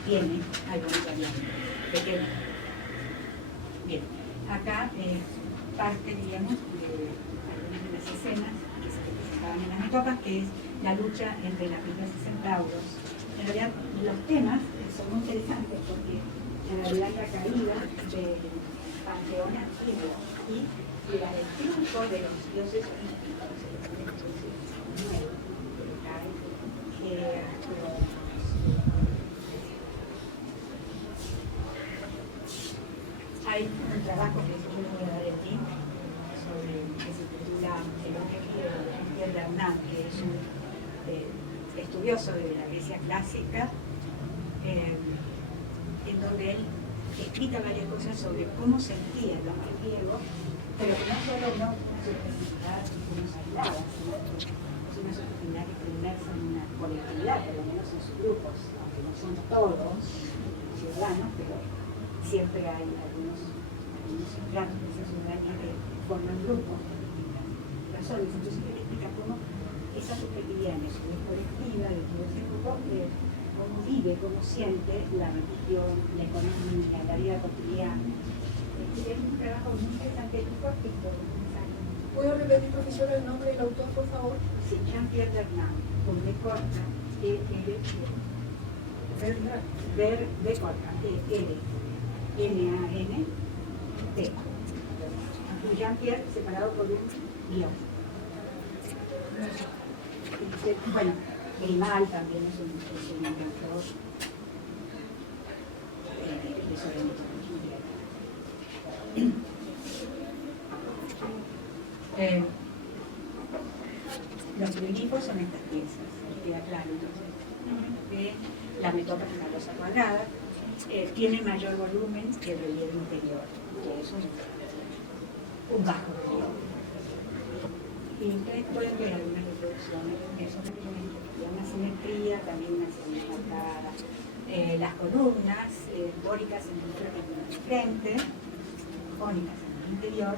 tiene algunas variantes pequeñas. Bien, acá parte, digamos, de algunas de las escenas que se representaban en las metopas, que es la lucha entre las Lapidus y Centauros. En realidad, los temas son muy interesantes porque en realidad la caída del panteón antiguo y el triunfo de los dioses olímpicos, nuevos, que caen, hay un trabajo que yo les voy a dar aquí sobre que se titula El hombre Jean-Pierre Bernard, que es un estudioso de la Grecia clásica, en donde él explica varias cosas sobre cómo sentía el hombre griego, pero que no solo una subjetividad aislada, sino es una subjetividad que está inmersa en una colectividad, por lo menos en sus grupos, aunque no son todos ciudadanos, pero siempre hay algunos claros de esa ciudadanía que forman grupos por distintas razones. Entonces él explica cómo esa subjetividad en su vida colectiva de todo ese grupo, cómo vive, cómo siente la religión, la economía, la vida cotidiana. Es un trabajo muy interesante y cortito. ¿Puedo repetir, profesor, el nombre del autor, por favor? Sí, Jean-Pierre Bernard, con B corta, B corta, N-A-N-T. Jean-Pierre separado por un guión. Bueno, Grimal también es un inventor de sobre mitología. Los glifos son estas piezas, queda claro entonces. La metopa es una losa cuadrada, tiene mayor volumen que el relieve interior, que es un bajo relieve. Y ustedes pueden ver algunas reproducciones que son una simetría, también una simetría marcada. Las columnas dóricas en el frente, jónicas en el interior,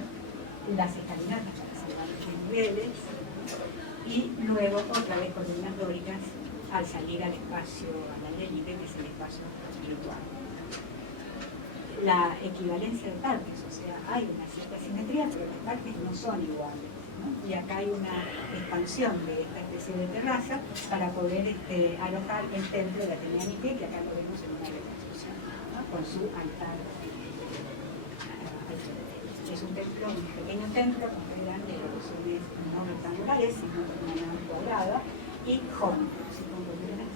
las escalinatas para salvar los niveles, y luego otra vez columnas dóricas al salir al espacio, al aire libre, que es el espacio espiritual. La equivalencia de partes, o sea, hay una cierta simetría, pero las partes no son iguales, ¿no? Y acá hay una expansión de esta especie de terraza para poder alojar el templo de Atenea Nike, que acá lo vemos en una reconstrucción, ¿no? Con su altar. Es un templo, un pequeño templo, como verán, de proporciones no rectangulares, sino de una cuadrada, y jónico, ¿sí? Como verán,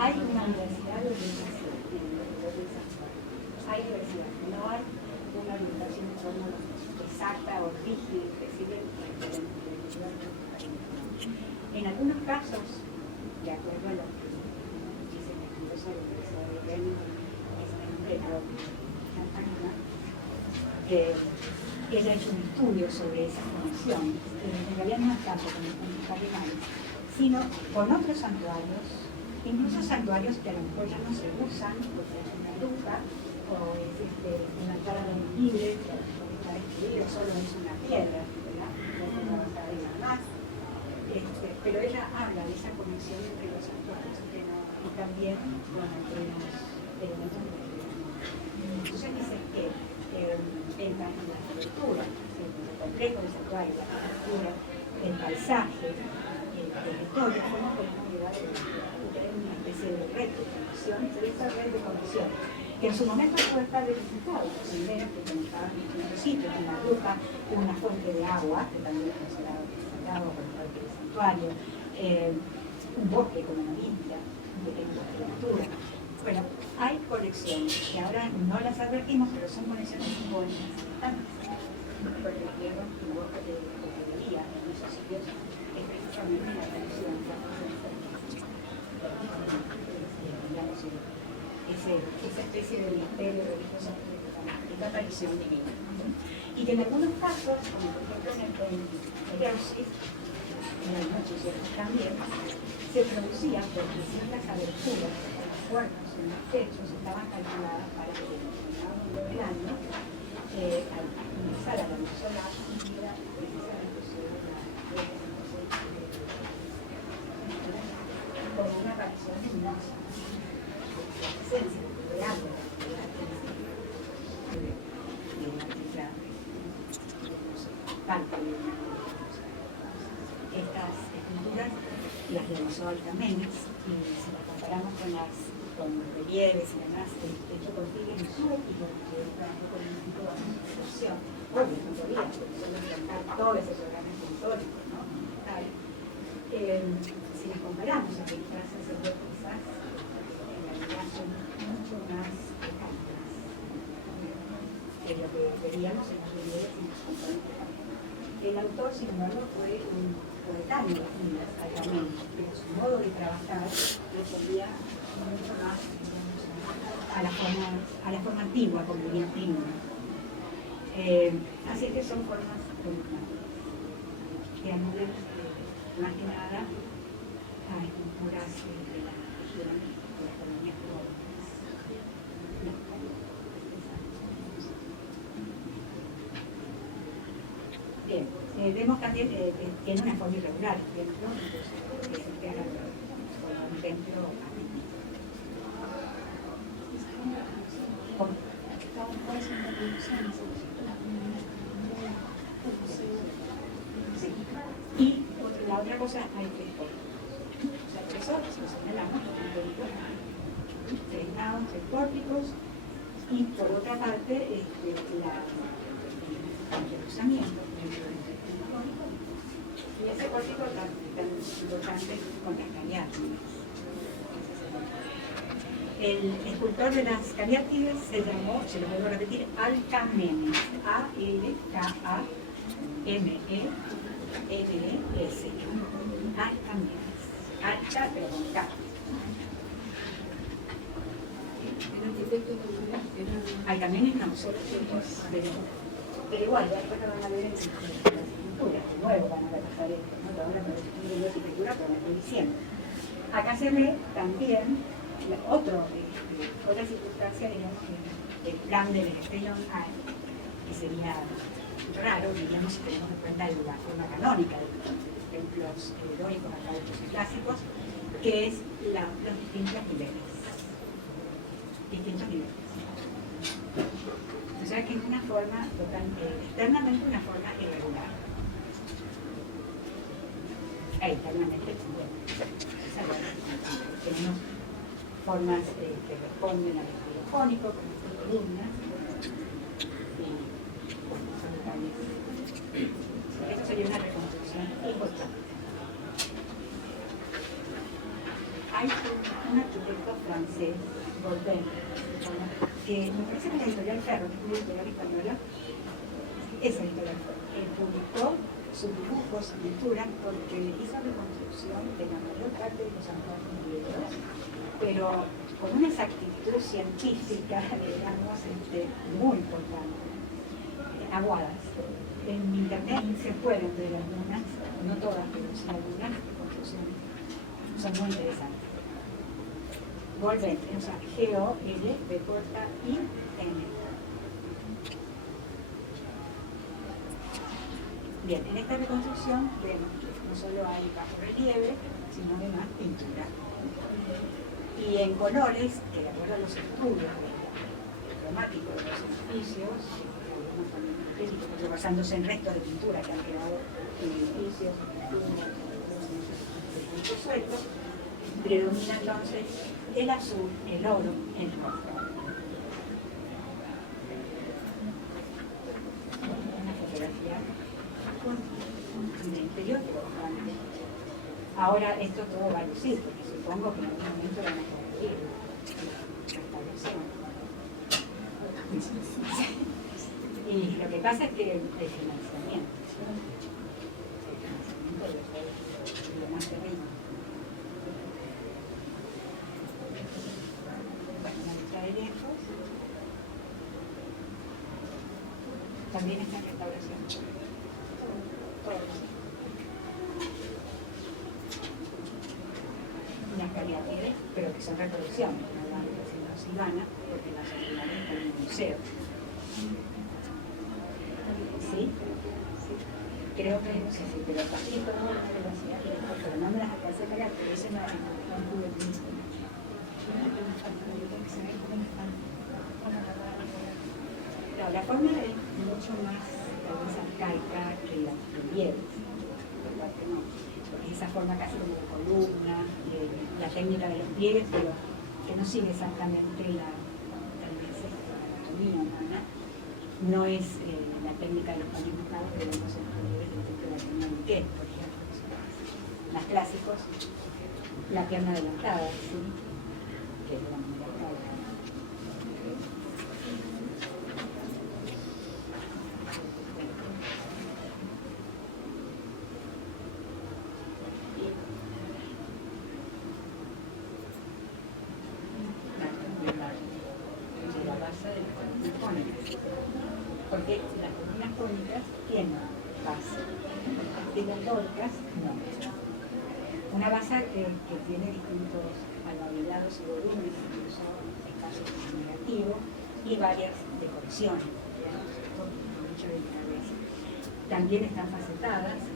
hay una universidad de orientación, hay diversidad, no hay una orientación exacta o rígida, específica. En algunos casos, de acuerdo a lo que dice la estudiosa de la Universidad de Bremen, ella ha hecho un estudio sobre esa formación, en realidad no es tanto con los cardenales, sino con otros santuarios, incluso santuarios que a lo mejor ya no se usan porque es una lupa o es un altar al aire libre, que está destruido, solo es una piedra, ¿verdad? No hay que trabajar en nada más. esa conexión entre los santuarios y también con los elementos de la religión. Entonces dice que en la arquitectura, el complejo del santuario, la arquitectura, el paisaje, el historia, cómo podemos llevar una especie de red de conexión, pero esa red de conexión, que en su momento puede estar verificado, primero que conectaban en distintos sitios, una ruta, una fuente de agua, que también es considerado por el parque del santuario, un bosque como una India, un pequeño bosque de altura. Bueno, hay conexiones que ahora no las advertimos, pero son conexiones simbólicas importantes. Porque el hierro, un bosque de día en esos sitios, es precisamente la conexión esa especie de misterio religioso, esta aparición divina. Y que en algunos casos, como por ejemplo en el Exorcist, en las noches también, se producían porque ciertas aberturas de las puertas en los techos estaban calculadas para que en determinado momento del año, al ingresar a la luz solar, hubiera precisamente sobre la como una aparición luminosa, la presencia de agua, estas esculturas las realizó Alcamenes, y si las comparamos con los relieves y demás, el techo consigue el sur y lo que trabajó con un tipo de construcción, porque no podía, porque solo enfrentar todo ese programa escultórico, ¿no? Si las comparamos a estas sacerdotisas, en realidad son mucho más mecánicas que lo que veríamos en los relieves y los escultóricos. El autor, sin embargo, fue un coetáneo de Filas, Alcamenes, pero su modo de trabajar respondía mucho más a la forma antigua, como diría Primo. Así que son formas columnares que aluden más que nada a esculturas de la región, de las colonias pobres. Bien, vemos también que tiene una forma irregular, el templo, que es el que haga como un templo atípico. Sí. Y la otra cosa, hay tres pórticos. O sea, tres horas, lo señalamos, tres naos, tres pórticos, y por otra parte, el cruzamiento y ese pórtico tan importante con las cariátides. El escultor de las cariátides se llamó, se lo vuelvo a repetir, Alcamenes, A-L-K-A-M-E-N-E-S, Alcamenes, Alca, pero con K. Alcamenes no, solo pero igual, después lo van a ver en las esculturas, de nuevo van a pasar esto, ¿no? Toda una proyección de arquitectura, como estoy diciendo. Acá se ve también otra circunstancia, digamos, el plan del Stellion Eye, que sería raro, diríamos, si tenemos en cuenta la forma canónica de los templos dóricos, arcaicos y clásicos, que es los distintos niveles. O sea que es una forma externamente una forma irregular. Internamente también. Tenemos formas que responden al estilo jónico, como estas columnas, y son detalles. Esto sería una reconstrucción importante. Hay un arquitecto francés, Baudin, que me parece que la editorial Ferro, que es una editorial española, esa editorial publicó sus dibujos, sus pinturas, porque hizo reconstrucción de la mayor parte de los santuarios griegos, pero con una exactitud científica, digamos, muy importante, aguadas. En internet se pueden ver algunas, no todas, pero sí algunas reconstrucciones, son muy interesantes. Baudin, o sea, G-O-L-B-I-N. Bien, en esta reconstrucción vemos no solo hay bajo relieve, sino además pintura. Y en colores, que de acuerdo a los estudios cromáticos de los edificios, basándose en restos de pintura que han quedado en edificios, sueltos, predomina entonces el azul, el oro, el rojo. Una fotografía del interior, pero bastante. Ahora esto todo va a lucir, porque supongo que en algún momento van a corregir la instalación. Y lo que pasa es que el financiamiento es lo más terrible. Una vista de lejos. También está en restauración. Unas calidades, pero que son reproducciones, no van a ser Silvana, porque las originales están en el museo. ¿Sí? Creo que sí, pero casi todo lo que lo hacía, pero no me las alcancé a pegar, pero ese no tuve tiempo. No, la forma es mucho más, tal vez, arcaica que las relieves, porque esa forma casi como de columna, la técnica de los pliegues, pero que no sigue exactamente la anatomía humana. No es la técnica de los paños mojados que vemos en los relieves del templo de la Trinidad de Miquel, por ejemplo, que son más clásicos, la pierna adelantada, ¿sí? Que es de la manera arcaica. Porque las columnas cónicas tienen base, y las dóricas no. Una base que tiene distintos almohadillados y volúmenes, incluso espacios negativos, y varias decoraciones. También están facetadas,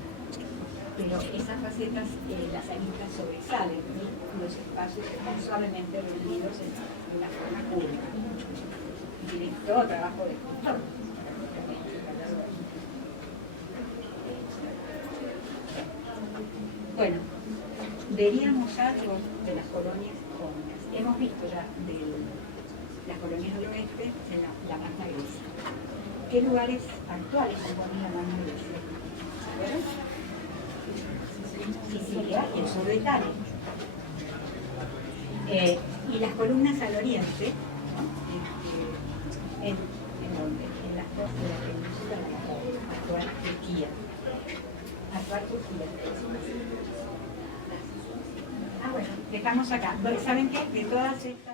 pero esas facetas, las aristas sobresalen y los espacios están suavemente rendidos en una forma curva. Tiene todo trabajo de escultor. Bueno, veríamos algo de las colonias cónicas. Hemos visto ya de las colonias del oeste en la Magna Grecia. ¿Qué lugares actuales componen la Magna Grecia? Sicilia y el sur de Italia. Y las columnas al oriente, ¿en dónde? En las costas de la península de la actual Turquía. Actual Turquía. Ah, bueno, dejamos acá. ¿Saben qué? De todas estas...